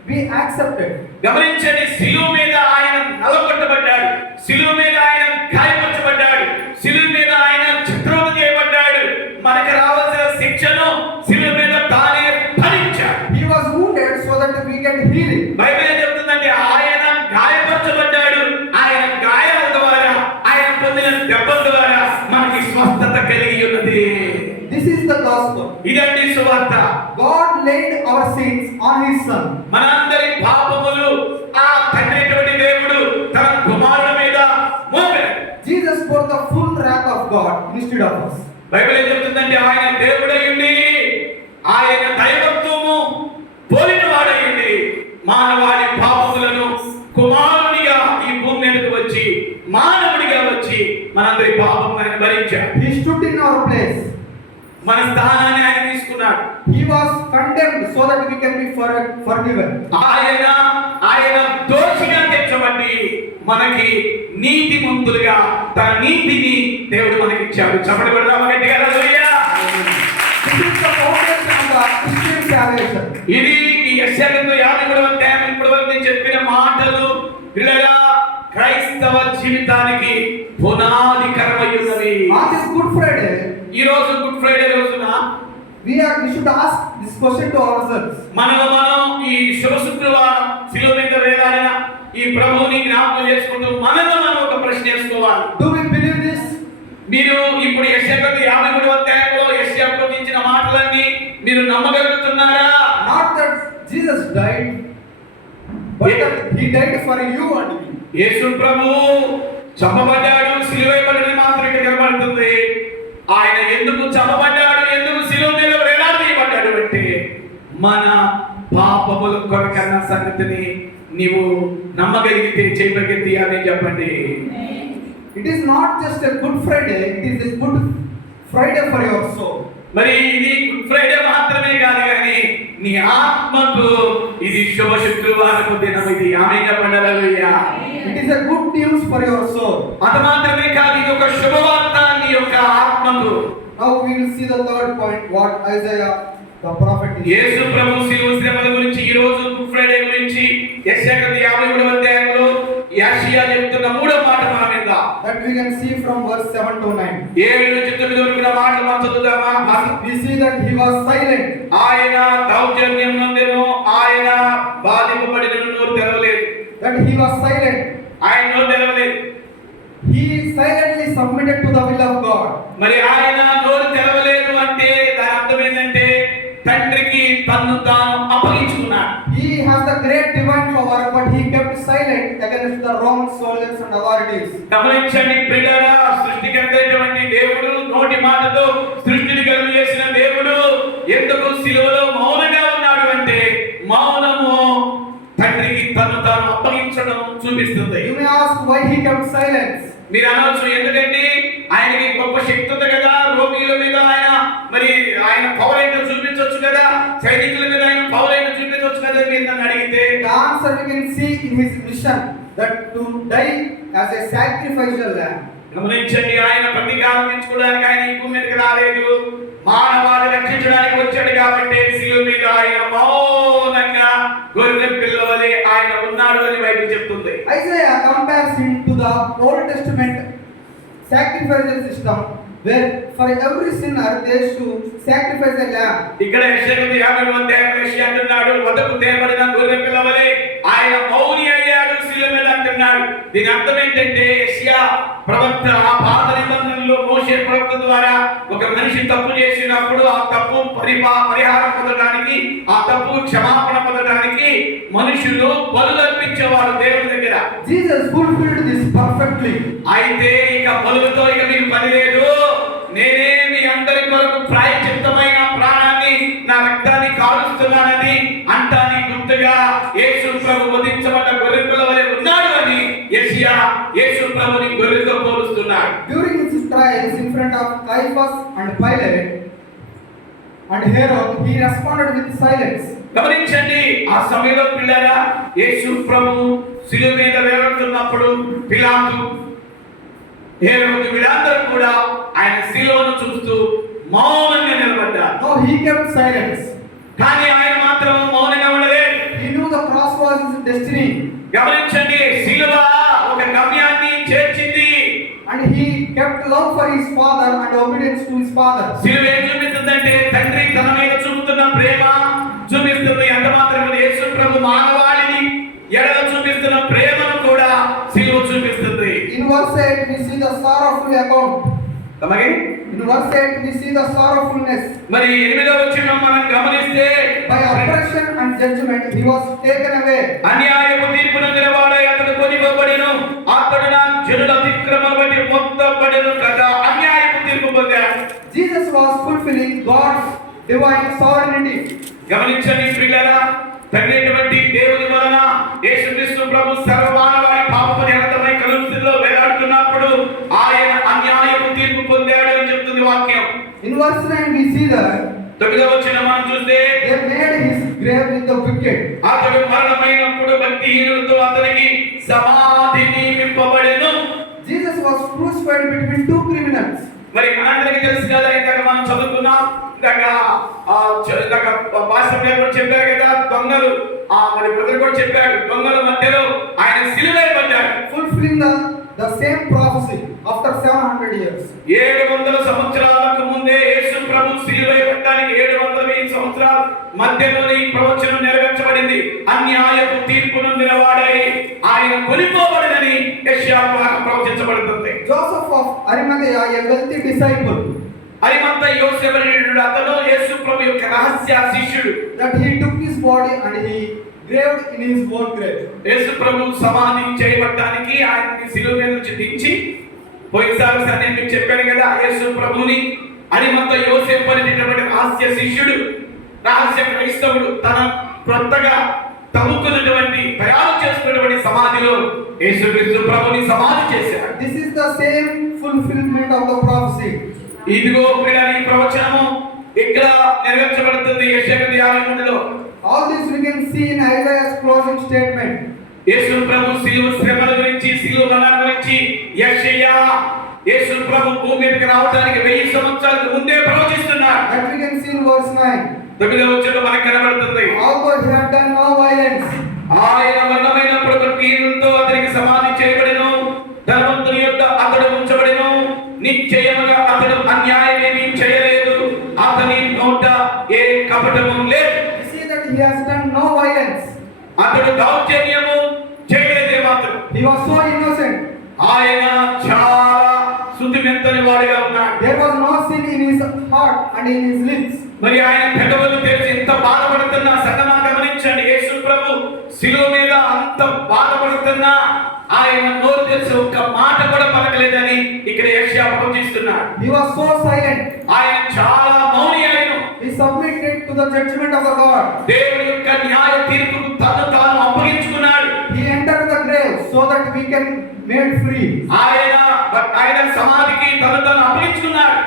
be accepted. గమనించండి, శిలువ మీద ఆయన నలగొట్టబడ్డాడు, శిలువ మీద ఆయన గాయపరచబడ్డాడు, శిలువ మీద ఆయన చిత్రవద చేయబడ్డాడు. మనకు రావాల్సిన శిక్షను శిలువ మీద తానే భరించాడు. He was wounded so that we get healing. Bible ఏం చెప్తుందంటే ఆయన గాయపరచబడ్డాడు, ఆయన గాయాల ద్వారా, ఆయన పొందిన దెబ్బల ద్వారా మనకి స్వస్థత కలిగి ఉన్నది. gospel. ఇదండి సువార్త. God laid our sins on his son. మనందరి పాపములు ఆ తండ్రి దేవుడు తన కుమారుడి మీద Mopadu. Jesus bore the full wrath of God instead of us. Bible ఏం చెప్తుందంటే ఆయన దేవుడై ఉండి ఆయన దైవత్వము పోలిన వాడై ఉండి మానవాళి పాపములను కుమారునిగా ఈ భూమి మీదకు వచ్చి మానవుడిగా వచ్చి మనందరి పాపం ఆయన భరించాడు. He stood in our place. మన స్థానాన్ని ఆయన తీసుకున్నాడు. He was condemned so that we can be forgiven. ఆయన దోషిగా తెచ్చబడి మనకి నీతిమంతులుగా తన నీతిని దేవుడు మనకి ఇచ్చాడు. చప్పటి కొడదామా గట్టిగా? హల్లెలూయా. This is the foundation of the Christian salvation. ఇది ఈ యెషయా 53వ అధ్యాయం ఇప్పటివరకు నేను చెప్పిన మాటలు పిల్లగా క్రైస్తవ జీవితానికి పునాదికరమై ఉన్నవి. On this Good Friday, ఈ రోజు గుడ్ ఫ్రైడే రోజున we should ask this question to ourselves. మనం ఈ శుభ శుక్రవారం శిలువ మీద వేలాడిన ఈ ప్రభువుని జ్ఞాపకం చేసుకుంటూ మనం ఒక ప్రశ్న వేసుకోవాలి. Do we believe this? మీరు ఇప్పుడు యెషయా 53వ అధ్యాయంలో యెషయా ప్రవచించిన మాటలన్నీ మీరు నమ్మగలుగుతున్నారా? Not that Jesus died, but that he died for you and me. యేసు ప్రభువు చంపబడ్డాడు, సిలువ వేయబడినది మాత్రం ఇక్కడ కనబడుతుంది. ఆయన ఎందుకు చంపబడ్డాడు, ఎందుకు సిలువ మీద వేలాడదీయబడ్డాడు అంటే మన పాపముల కొరకన్న సంగతిని నీవు నమ్మగలిగితే చేయగలిగితే అని చెప్పండి. It is not just a Good Friday, it is a Good Friday for your soul. మరి ఇది గుడ్ ఫ్రైడే మాత్రమే కాదు కానీ నీ ఆత్మకు ఇది శుభ శుక్రవారపు దినం. ఇది ఆమేన్ చెప్పండి. హల్లెలూయా. It is a good news for your soul. అది మాత్రమే కాదు, ఇది ఒక శుభవార్త నీ యొక్క ఆత్మకు. Now we will see the third point, what Isaiah the prophet is. యేసు ప్రభు శిలువ శ్రమల గురించి ఈ రోజు గుడ్ ఫ్రైడే గురించి యెషయా 53వ అధ్యాయంలో యెషయా చెప్తున్న మూడో మాట మనం విందాం. That we can see from verse 7 to 9. 7 నుంచి 9 వరకు మాటలు మనం చదువుదామా? We see that he was silent. ఆయన దౌర్జన్యం నొందెను, ఆయన బాధింపబడిన నోరు తెరవలేదు. That he was silent. ఆయన నోరు తెరవలేదు. He silently submitted to the will of God. మరి ఆయన నోరు తెరవలేదు అంటే దాని అర్థం ఏంటంటే తండ్రికి తన్ను తాను అప్పగించుకున్నాడు. He has the great divine power, but he kept silent against the Roman soldiers and authorities. గమనించండి ప్రియులారా, సృష్టికర్త అయినటువంటి దేవుడు నోటి మాటతో సృష్టిని కలుగు చేసిన దేవుడు ఎందుకు సిలువలో మౌనంగా ఉన్నాడు అంటే మౌనము తండ్రికి తన్ను తాను అప్పగించడం చూపిస్తుంది. You may ask why he kept silence. మీరు అనవచ్చు ఎందుకంటే ఆయనకి గొప్ప శక్తి ఉంది కదా, రోగిల మీద ఆయన పవర్ ఏంటో చూపించవచ్చు కదా, సైనికుల మీద ఆయన పవర్ ఏంటో చూపించవచ్చు కదా మీరు నన్ను అడిగితే The answer we can see in his mission, that to die as a sacrificial lamb. గమనించండి, ఆయన ప్రతీకారం తీర్చుకోవడానికి ఆయన ఈ భూమి మీదకి రాలేదు, మానవాళిని రక్షించడానికి వచ్చాడు కాబట్టి శిలువ మీద ఆయన మౌనంగా గొర్రె పిల్లవలే ఆయన ఉన్నాడు అని బైబిల్ చెప్తుంది. Isaiah compares him to the Old Testament sacrificial system, where for every sinner they should sacrifice a lamb. ఇక్కడ యెషయా 53వ అధ్యాయంలో యెషయా అంటున్నాడు, వదకు తేబడిన గొర్రె పిల్లవలే ఆయన మౌని అయ్యాడు శిలువ మీద అంటున్నాడు. దీని అర్థం ఏంటంటే యెషయా ప్రవక్త ఆ పాత నిబంధనలో మోషే ప్రవక్త ద్వారా ఒక మనిషి తప్పు చేసినప్పుడు ఆ తప్పు పరిహారం పొందడానికి, ఆ తప్పు క్షమాపణ పొందడానికి మనుషులు బలులు అర్పించేవారు దేవుని దగ్గర. Jesus fulfilled this perfectly. అయితే ఇక బలులతో ఇక మీకు పని లేదు, నేనే మీ అందరి కొరకు ప్రాయశ్చిత్తమైన ప్రాణాన్ని నా రక్తాన్ని కారుస్తున్నానని అంటానికి గుర్తుగా యేసు ప్రభు వధించబడ్డ గొర్రె పిల్ల వలె ఉన్నాడు అని యెషయా యేసు ప్రభుని గొర్రెతో పోలుస్తున్నాడు. During his trials in front of Caiaphas and Pilate and Herod, he responded with silence. గమనించండి, ఆ సమయంలో పిల్లరా యేసు ప్రభు శిలువ మీద వేలాడుతున్నప్పుడు పిలాతు, హేరోదు వీళ్ళందరూ కూడా ఆయన శిలువను చూస్తూ మౌనంగా నిలబడ్డారు. No, he kept silence. కానీ ఆయన మాత్రం మౌనంగా ఉండలేదు. He knew the cross was his destiny. గమనించండి, శిలువ ఒక గమ్యాన్ని చేర్చింది. And he kept love for his father and obedience to his father. శిలువ ఏం చూపిస్తుందంటే తండ్రి తన మీద చూపుతున్న ప్రేమ చూపిస్తుంది. అంత మాత్రమే యేసు ప్రభు మానవాళిని ఎడల చూపిస్తున్న ప్రేమను కూడా శిలువ చూపిస్తుంది. In verse 8 we see the sorrowful account. అలాగే In verse 8, we see the sorrowfulness. మరి 8వ వచనం మనం గమనిస్తే By oppression and judgment, he was taken away. అన్యాయపు తీర్పు నొందినవాడై అతడు కొనిపోబడెను. అతడు నా జనుల అతిక్రమం బట్టి మొత్తబడెను కదా. అన్యాయపు తీర్పు పొందాడు. Jesus was fulfilling God's divine sovereignty. గమనించండి ప్రియులారా, తండ్రి దేవుని వలన యేసుక్రీస్తు ప్రభు సర్వమానవాళి పాప పరిహారార్థమై కలువరిలో వేలాడుతున్నప్పుడు ఆయన అన్యాయపు తీర్పు పొందాడు అని చెప్తుంది వాక్యం. In verse 9, we see that 9వ వచనం మనం చూస్తే they made his grave with the wicked. అతడు మరణమైనప్పుడు భక్తిహీనులతో అతనికి సమాధి నియమింపబడెను. Jesus was crucified between two criminals. మరి మనందరికీ తెలుసు కదా, ఇందాక మనం చదువుకున్నాం, ఇందాక పాస్టర్ గారు కూడా చెప్పారు కదా, దొంగలు మరి బ్రదర్ కూడా చెప్పాడు, దొంగల మధ్యలో ఆయన సిలువేయబడ్డాడు. Fulfilling the same prophecy after 700 years. 700 సంవత్సరాలకు ముందే యేసు ప్రభు సిలువేయబడడానికి 700 సంవత్సరాల మధ్యలోనే ఈ ప్రవచనం నెరవేర్చబడింది. అన్యాయపు తీర్పు నొందినవాడై ఆయన కొనిపోబడని యెషయా ద్వారా ప్రవచించబడుతుంది. Joseph of Arimathea, a wealthy disciple, అరిమత యోసేపు అతను యేసు ప్రభు యొక్క రహస్య శిష్యుడు. that he took his body and he graved in his own grave. యేసు ప్రభు సమాధి చేయబడడానికి ఆయన్ని శిలువ మీద నుంచి దించి, పోయినసారి నేను మీకు చెప్పాను కదా, యేసు ప్రభుని అరిమత యోసేపు అనేటటువంటి రహస్య శిష్యుడు, రహస్య క్రైస్తవుడు తన కొత్తగా తవ్వుకున్నటువంటి తయారు చేసుకున్నటువంటి సమాధిలో యేసుక్రీస్తు ప్రభుని సమాధి చేశాడు. This is the same fulfillment of the prophecy. ఇదిగో ప్రియులారా, ఈ ప్రవచనము ఇక్కడ నెరవేర్చబడుతుంది యెషయా 53లో. All this we can see in Isaiah's closing statement. యేసు ప్రభు శిలువ శ్రమల గురించి, శిలువ మరణం గురించి యెషయా యేసు ప్రభు భూమి మీదకి రావడానికి 1000 సంవత్సరాలకు ముందే ప్రవచిస్తున్నాడు. That we can see in verse 9. 9వ వచనంలో మనకు కనబడుతుంది. Although he had done no violence, ఆయన మరణమైనప్పుడు భక్తిహీనులతో అతనికి సమాధి చేయబడెను. ధనవంతుని యొద్ద అతడు ఉంచబడెను. నిశ్చయముగా అతడు అన్యాయమేమీ చేయలేదు. అతని నోట ఏ కపటము లేదు. we see that he has done no violence. అతడు దౌర్జన్యము చేయలేదే మాత్రం. He was so innocent. ఆయన చాలా శుద్ధిమెంతని వాడిగా ఉన్నాడు. There was no sin in his heart and in his lips. మరి ఆయన పెదవులు తెరిచి ఎంత బాధపడుతున్న సంగమా గమనించండి. యేసు ప్రభు శిలువ మీద అంత బాధపడుతున్నా ఆయన నోరు తెరిచి ఒక్క మాట కూడా పలకలేదని ఇక్కడ యెషయా ప్రవచిస్తున్నాడు. He was so silent. ఆయన చాలా మౌని అయిన. He submitted to the judgment of the God. దేవుని యొక్క న్యాయ తీర్పుకు తను తాను అప్పగించుకున్నాడు. He entered the grave so that we can made free. ఆయన సమాధికి తను తాను అప్పగించుకున్నాడు.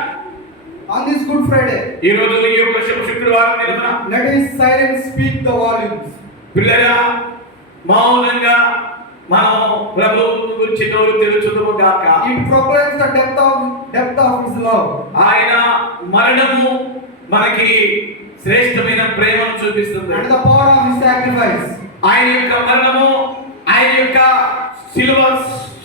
On this Good Friday, ఈ రోజు ఈ యొక్క శుక్రవారం దినమున let his silence speak the volumes. పిల్లరా, మౌనంగా మనం ప్రభువు గురించి నోరు తెరుచుదుము గాక. It proclaims the depth of his love. ఆయన మరణము మనకి శ్రేష్టమైన ప్రేమను చూపిస్తుంది. And the power of his sacrifice. ఆయన యొక్క మరణము ఆయన యొక్క శిలువ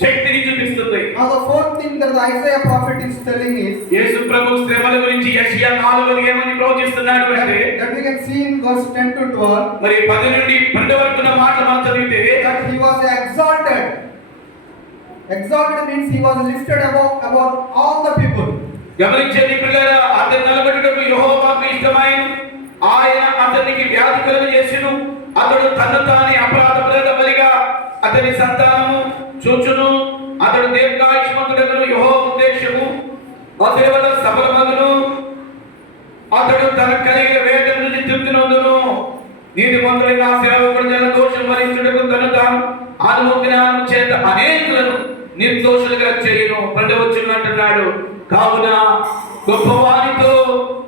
శక్తిని చూపిస్తుంది. Now the fourth thing that the Isaiah prophet is telling is యేసు ప్రభు శ్రమల గురించి యెషయా 4 ఏమని ప్రవచిస్తున్నాడు అంటే, that we can see in verse 10 to 12. మరి 10 నుండి 12 వరకు ఉన్న మాటలు మనం చదివితే, that he was exalted. Exalted means he was lifted above all the people. గమనించండి పిల్లరా, అతను నిలబడుటకు యెహోవాకు ఇష్టమైన ఆయన అతనికి వ్యాధి కలుగజేసెను. అతడు తన్ను తానే అపరాధ బలిగా అతని సంతానము చూచును. అతడు దీర్ఘాయుష్మంతుడగును. యెహోవా ఉద్దేశము అతని వల్ల సఫలమగును. అతడు తన కలిగిన వేదన నుంచి తృప్తి నొందును. నీతిమంతుడైన నా సేవకుడు జన దోషం భరించుటకు తను తాను ఆత్మజ్ఞానం చేత అనేకులను నిర్దోషులుగా చేయును. 12వ వచనం అంటున్నాడు, కావున గొప్పవానితో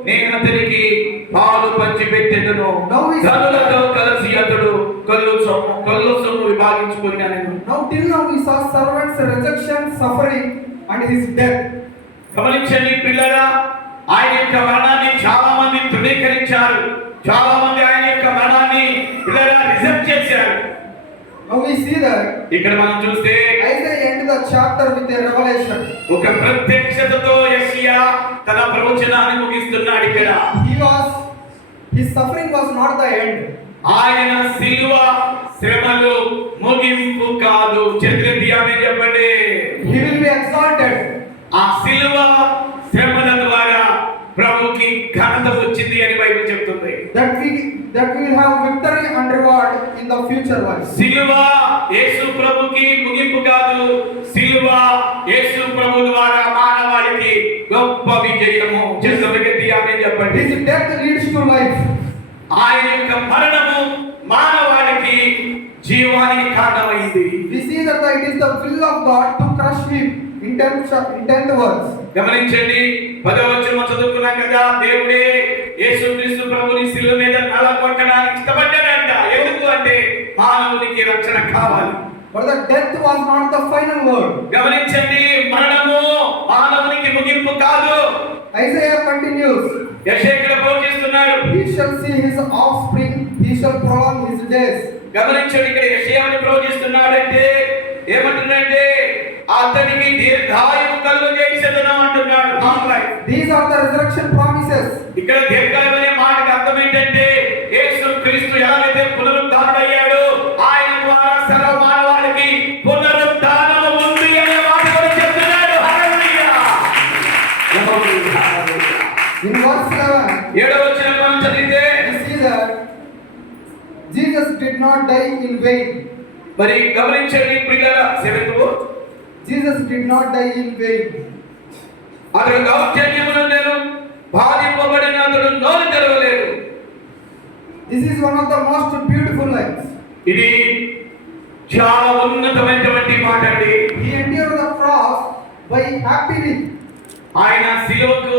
నేను అతనికి పాలు పంచి పెట్టెదను. ధనులతో కలిసి అతడు కళ్ళు సొమ్ము విభాగించుకున్నాను. Now till now we saw servants rejection, suffering and his death. గమనించండి పిల్లరా, ఆయన యొక్క మరణాన్ని చాలా మంది తృణీకరించారు. చాలా మంది ఆయన యొక్క మరణాన్ని పిల్లరా రిజెక్ట్ చేశారు. Now we see that ఇక్కడ మనం చూస్తే Isaiah ended the chapter with a revelation. ఒక ప్రత్యక్షతతో యెషయా తన ప్రవచనాన్ని ముగిస్తున్నాడు. ఇక్కడ his suffering was not the end. ఆయన శిలువ శ్రమలు ముగింపు కాదు. చంద్రదియామే చెప్పండి. He will be exalted. ఆ శిలువ future life. సిలువ యేసు ప్రభుకి ముగింపు కాదు, సిలువ యేసు ప్రభు ద్వారా మానవాళికి గొప్ప విజయము. చేతులెత్తి ఆమేన్ చెప్పండి. His death leads to life. ఆయన యొక్క మరణము మానవాళికి జీవానికి కారణమైంది. We see that it is the will of God to crush him in 10 words. గమనించండి, 10వ వచనం చదువుకున్నాం కదా. దేవుడే యేసుక్రీస్తు ప్రభుని శిలువ మీద నలగొట్టడానికి ఇష్టపడ్డాడంట. ఎందుకు అంటే మానవునికి రక్షణ కావాలి. But the death was not the final word. గమనించండి, మరణము మానవునికి ముగింపు కాదు. Isaiah continues. యెషయా ప్రవచిస్తున్నాడు, He shall see his offspring, he shall prolong his days. గమనించండి, ఇక్కడ యెషయాని ప్రవచిస్తున్నాడంటే ఏమంటున్నాడంటే అతనికి దీర్ఘాయువు కలుగజేసేదను అంటున్నాడు. Long life. These are the resurrection promises. ఇక్కడ దీర్ఘాయువు అనే మాటకి అర్థం ఏంటంటే యేసుక్రీస్తు ఎలాగైతే పునరుద్ధారుడయ్యాడో ఆయన ద్వారా సర్వ మానవాళికి పునరుద్ధానము ఉంది అనే మాట కూడా చెప్తున్నాడు. హల్లెలూయా. In verse 11, 7వ వచనం మనం చదివితే we see that Jesus did not die in vain. మరి గమనించండి ప్రియులారా, 7వ Jesus did not die in vain. అతడు దౌర్జన్యమునందెను బాధింపబడిన అతడు నోరు తెరవలేదు. This is one of the most beautiful lines. ఇది చాలా ఉన్నతమైనటువంటి మాట అండి. He endured the cross by happily. ఆయన శిలువకు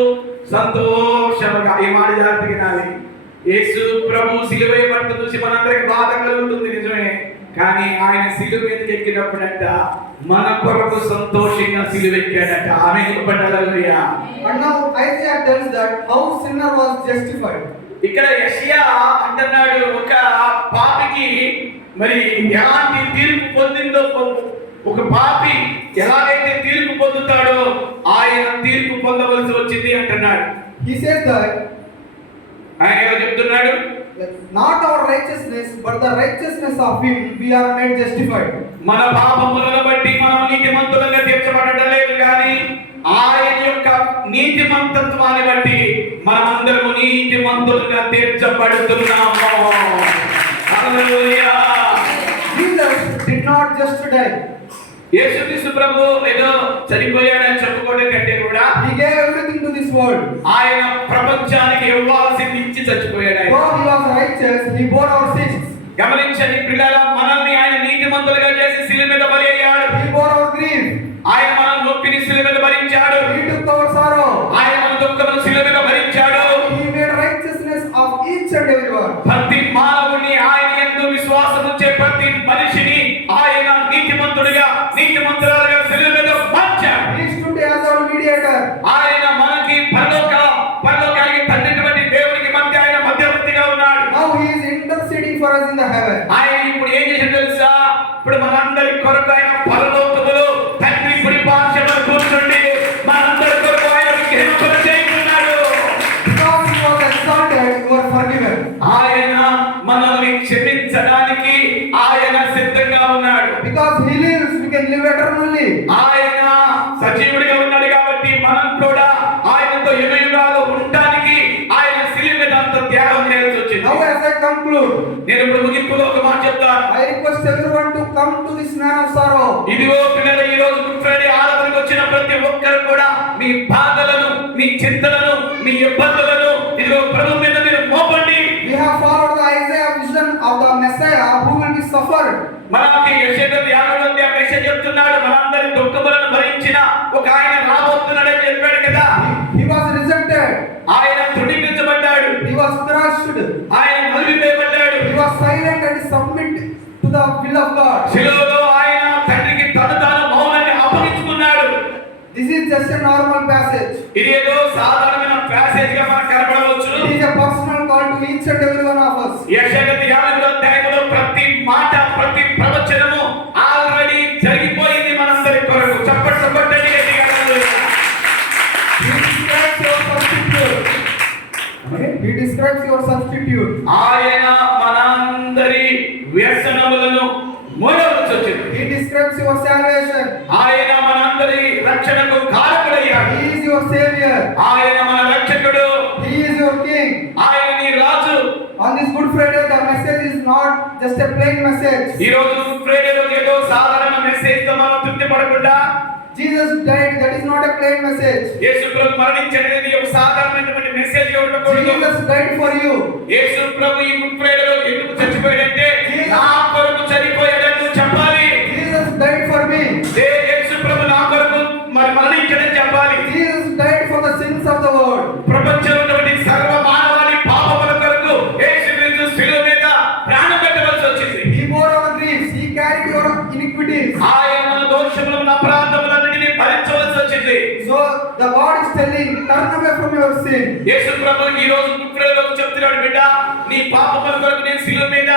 సంతోషముగా, ఈ మాట జాగ్రత్తగా వినాలి. యేసు ప్రభు శిలువ పట్టు చూసి మనందరికి బాధ కలుగుతుంది, నిజమే. కానీ ఆయన శిలువ మీదకి ఎక్కినప్పుడంట మన కొరకు సంతోషంగా శిలువ ఎక్కాడట. ఆమె హల్లెలూయా. And now Isaiah tells that how sinner was justified. ఇక్కడ యెషయా అంటున్నాడు, ఒక పాపికి మరి ఎలాంటి తీర్పు పొందిందో, ఒక పాపి ఎలాగైతే తీర్పు పొందుతాడో ఆయన తీర్పు పొందవలసి వచ్చింది అంటున్నాడు. He says that ఆయన ఏమో చెప్తున్నాడు, not our righteousness but the righteousness of him we are made justified. మన పాపములను బట్టి మనం నీతిమంతులుగా తీర్చబడటం లేదు, కానీ ఆయన యొక్క నీతిమంతత్వాన్ని బట్టి మనమందరము నీతిమంతులుగా తీర్చబడుతున్నాము. హల్లెలూయా. Jesus did not just die. యేసుక్రీస్తు ప్రభు ఏదో చనిపోయాడని చెప్పుకోవడం కంటే కూడా He gave everything to this world. ఆయన ప్రపంచానికి ఇవ్వాల్సింది ఇచ్చి చచ్చిపోయాడు. ఆయన Though he was righteous, he bore our sins. గమనించండి పిల్లలా, మనల్ని ఆయన నీతిమంతులుగా చేసి శిలువ మీద బలి అయ్యాడు. He bore our grief. ఆయన మన నొప్పిని శిలువ మీద భరించాడు. He took our sorrow. ఆయన మన దుఃఖమును శిలువ మీద భరించాడు. He made righteousness of each and everyone. ప్రతి మానవుని ఆయన యందు విశ్వాసం ఉంచే ప్రతి మనిషిని ఆయన నీతిమంతుడిగా, నీతిమంతురాలుగా శిలువ మీద మార్చాడు. He stood as our mediator. ఆయన మనకి పరలోకానికి తండ్రి దేవునికి మధ్య ఆయన మధ్యవర్తిగా ఉన్నాడు. Now he is interceding for us in the heaven. ఆయన ఇప్పుడు ఏం చేశాడు తెలుసా? ఇప్పుడు మనందరి కొరకు ఆయన పరలోకములో తండ్రి కుడి పార్శ్వమున కూర్చుండి మనందరి కొరకు ఆయన విజ్ఞాపన చేస్తున్నాడు. Because he was exalted, you are forgiven. ఆయన మనల్ని క్షమించడానికి ఆయన సిద్ధంగా ఉన్నాడు. Because he lives, we can live eternally. ఆయన సజీవుడిగా ఉన్నాడు కాబట్టి మనం కూడా ఆయనతో యుగయుగాలు ఉండడానికి ఆయన శిలువ మీద అంత త్యాగం చేయాల్సి వచ్చింది. Now as I conclude, నేను ఇప్పుడు ముగింపులో ఒక మాట చెప్తాను. I request everyone to come to this man of sorrow. ఇదిగో పిల్లలు, ఈ రోజు గుడ్ ఫ్రైడే ఆరాధనకు వచ్చిన ప్రతి ఒక్కరు కూడా మీ బాధలను, మీ చింతలను, మీ ఇబ్బందులను ఇదిగో ప్రభు మీద మీరు మోపండి. We have followed the Isaiah vision of the Messiah who will be suffered. మనకి యెషయా 50 మెసేజ్ చెప్తున్నాడు. మనందరి దుఃఖములను భరించిన ఒక ఆయన రాబోతున్నాడని చెప్పాడు కదా. He was rejected. ఆయన తృణీకరించబడ్డాడు. He was crushed. ఆయన నలిపివేయబడ్డాడు. He was silent and submit to the will of God. శిలువలో ఆయన తండ్రికి తాను మౌనాన్ని అప్పగించుకున్నాడు. This is just a normal passage. ఇది ఏదో సాధారణమైన ప్యాసేజ్ గా మనకు కనబడవచ్చు. It is a personal call to each and every one of us. యెషయా 50 అధ్యాయంలో ప్రతి మాట, ప్రతి ప్రవచనము ఆల్రెడీ జరిగిపోయింది మనందరి కొరకు. చప్పట్లు కొట్టండి గట్టిగా. He describes your substitute. ఆయన మనందరి వ్యసనములను మోయవలసి వచ్చింది. He describes your salvation. ఆయన మనందరి రక్షణకు కారకుడయ్యాడు. He is your savior. ఆయన మన రక్షకుడు. He is your king. ఆయన నీ రాజు. On this Good Friday, the message is not just a plain message. ఈ రోజు గుడ్ ఫ్రైడే రోజు ఏదో సాధారణ మెసేజ్ తో మనం తృప్తి పడకుండా Jesus died, that is not a plain message. యేసు ప్రభు మరణించడనేది ఒక సాధారణమైనటువంటి మెసేజ్ గా ఉండకూడదు. Jesus died for you. యేసు ప్రభు ఈ గుడ్ ఫ్రైడే రోజు ఎందుకు చచ్చిపోయాడంటే నా కొరకు చనిపోయాడని చెప్పాలి. Jesus died for me. యేసు ప్రభు నా కొరకు మరణించాడని చెప్పాలి. Jesus died for the sins of the world. ప్రపంచంలో ఉన్నటువంటి సర్వ మానవాళి పాపముల కొరకు యేసుక్రీస్తు శిలువ మీద ప్రాణం పెట్టవలసి వచ్చింది. He bore our griefs, he carried your iniquities. ఆయన మన దోషములను అపరాధములన్నిటిని భరించవలసి వచ్చింది. So the God is telling, turn away from your sin. యేసు ప్రభు ఈ రోజు గుడ్ ఫ్రైడే రోజు చెప్తున్నాడు, బిడ్డ నీ పాపముల కొరకు నేను శిలువ మీద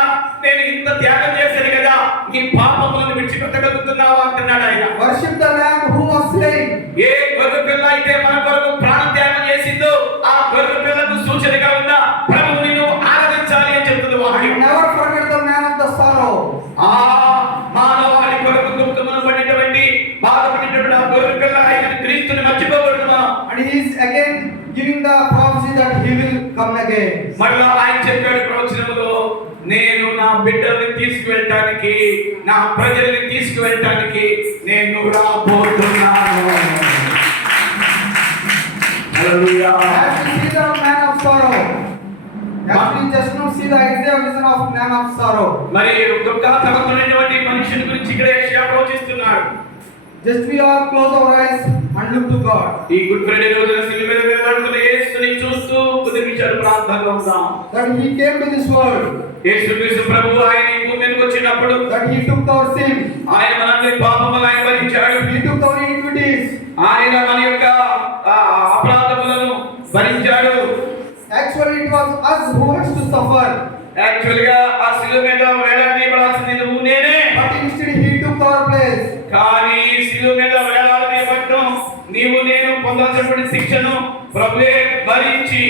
నేను ఇంత త్యాగం చేశాను కదా, నీ పాపములను విడిచిపెట్టగలుగుతున్నావా అంటున్నాడు ఆయన. Worship the Lamb who was slain. ఏ గొర్రె పిల్ల అయితే మన కొరకు ప్రాణ త్యాగం చేసిందో ఆ గొర్రె పిల్లకు సూచనగా ఉన్న ప్రభువుని నువ్వు ఆరాధించాలి అని చెప్తుంది వాక్యం. Never forget the man of the sorrow. ఆ మానవాళి కొరకు దుఃఖమును పడినటువంటి బాధపడినటువంటి ఆ గొర్రె పిల్ల అయిన క్రీస్తుని మర్చిపోకూడదు మనం. And he is again giving the prophecy that he will come again. మళ్ళా ఆయన చెప్పాడు ప్రవచనములో, నేను నా బిడ్డల్ని తీసుకువెళ్ళటానికి నా ప్రజల్ని తీసుకువెళ్ళటానికి నేను రాబోతున్నాను. హల్లెలూయా. As we see the man of sorrow, as we just now see the Isaiah vision of man of sorrow. మరి దుఃఖాతమైనటువంటి మనుషుని గురించి ఇక్కడ యెషయా ప్రవచిస్తున్నాడు. Just we all close our eyes and look to God. ఈ గుడ్ ఫ్రైడే రోజున శిలువ మీద వేలాడుతున్న యేసుని చూస్తూ కొద్ది నిమిషాలు ప్రార్థనలో ఉందాం. That he came to this world, యేసుక్రీస్తు ప్రభువు ఆయన ఈ భూమి మీదకి వచ్చినప్పుడు that he took our sin, ఆయన మనందరి పాపములను ఆయన భరించాడు. he took our iniquities. ఆయన మన యొక్క అపరాధములను భరించాడు. Actually it was us who has to suffer, actual గా ఆ శిలువ మీద వేలాడదీయబడాల్సింది నువ్వు నేనే. but instead he took our place. కానీ శిలువ మీద వేలాడదీయబడటం నీవు నేను పొందాల్సినటువంటి శిక్షను ప్రభువే భరించి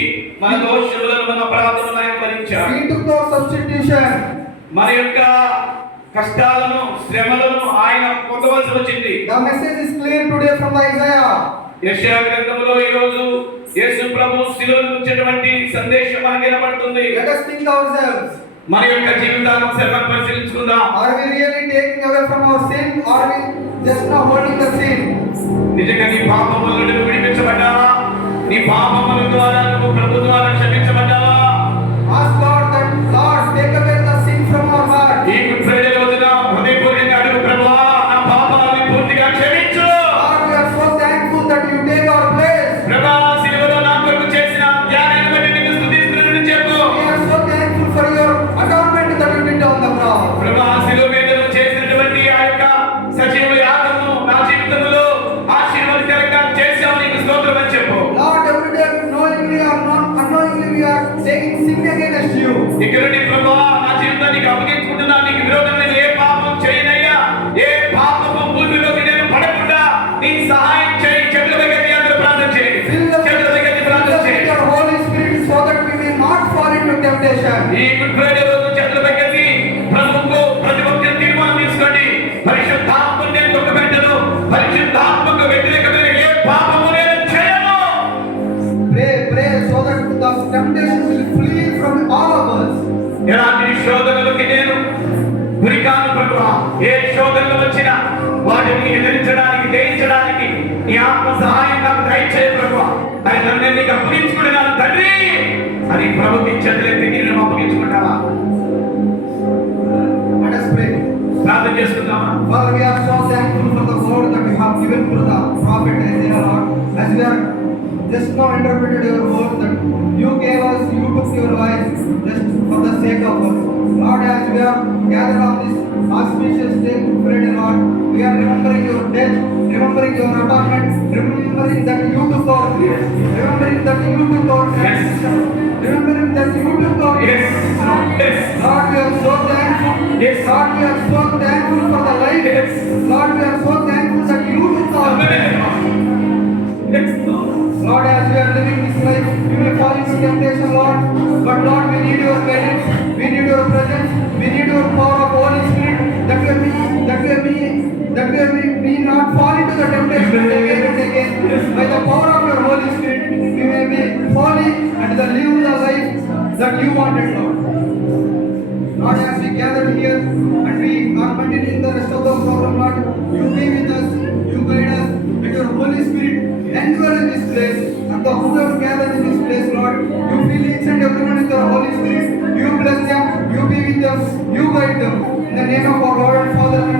మన దోషములను మన అపరాధములను ఆయన భరించాడు. He took our substitution. మన యొక్క కష్టాలను శ్రమలను ఆయన పొందవలసి వచ్చింది. The message is clear today from the Isaiah. యెషయా గ్రంథములో ఈ రోజు యేసు ప్రభు శిలువను గురించినటువంటి సందేశం మనకు వినబడుతుంది. Let us think ourselves. మన యొక్క జీవితాలను ఒకసారి పరిశీలించుకుందాం. Are we really taking away from our sin, or are we just now holding the sin? నిజంగా నీ పాపముల నుండి నువ్వు విడిపించబడ్డావా? నీ పాపముల ద్వారా నువ్వు ప్రభు ద్వారా క్షమించబడ్డావా? Ask God that, Lord, take away the sin from our heart. ఈ గుడ్ ఫ్రైడే రోజున హృదయపూర్వకంగా అడుగు, ప్రభువా నా పాపాలను పూర్తిగా క్షమించు. Lord, we are so thankful that you take our place. ప్రభువా శిలువలో నా కొరకు చేసిన త్యాగాన్ని బట్టి నీకు స్తుతిస్తున్నానని చెప్పు. We are so thankful for your atonement that you did on the cross. ప్రభువా శిలువ మీద నువ్వు చేసినటువంటి ఆ యొక్క సజీవ యాగము నా జీవితంలో ఆశీర్వాదకరంగా చేశావు, నీకు స్తోత్రం అని చెప్పు. Lord, every day knowingly or not unknowingly we are taking sin against you. ఇక్కడ నీ ప్రభువా నా జీవితానికి అప్పగించుకుంటున్నా, నీకు విరోధమైన ఏ పాపం చేయనయ్యా, ఏ పాపము భూమిలోకి నేను పడకుండా నీకు సహాయం చేయి. చేతుల దగ్గర అందరూ ప్రార్థన చేయి. చేతుల దగ్గర ప్రార్థన చేయి. Fill us with your Holy Spirit so that we may not fall into temptation. ఈ గుడ్ ఫ్రైడే రోజు చేతుల దగ్గర ప్రభువుకు ప్రతి ఒక్కరు తీర్మానం తీసుకోండి. పరిశుద్ధాత్మను నేను తొక్కబెట్టను, పరిశుద్ధాత్మకు వ్యతిరేకమైన ఏ పాపము నేను చేయను. Pray so that the temptation will flee from all of us. ఎలాంటి శోధనలకి నేను గురికాను ప్రభువా. ఏ శోధనలు వచ్చినా వాటిని ఎదిరించడానికి జయించడానికి నీ ఆత్మ సహాయం నాకు దయచేయ ప్రభువా. ఆయన నేను నీకు అప్పగించుకుంటున్నాను తండ్రి అని ప్రభుకి చేతులెత్తి నేను అప్పగించుకుంటావా? Let us pray. ప్రార్థన చేసుకుందామా? Father, we are so thankful for the word that you have given through the prophet Isaiah, Lord. As we are just now interpreted your word that you gave us, you took your life just for the sake of us. Lord, as we are gathered on this auspicious day, Friday, Lord, we are remembering your death, remembering your atonement, remembering that you took our grief, remembering that you took our transgression, remembering that you took our Yes. Yes. Lord, we are so thankful. Yes. Lord, we are so thankful for the life. Yes. Lord, we are so thankful that you took our Lord, as we are living this life, we may fall into temptation, Lord. But Lord, we need your guidance, we need your presence, we need your power of Holy Spirit, that we not fall into the temptation again and again. By the power of your Holy Spirit, we may be falling and live the life that you wanted, Lord. Lord, as endure in this place, and the whoever gathered in this place, Lord, you fill each and everyone with your Holy Spirit. You bless them, you be with them, you guide them. In the name of our Lord and Father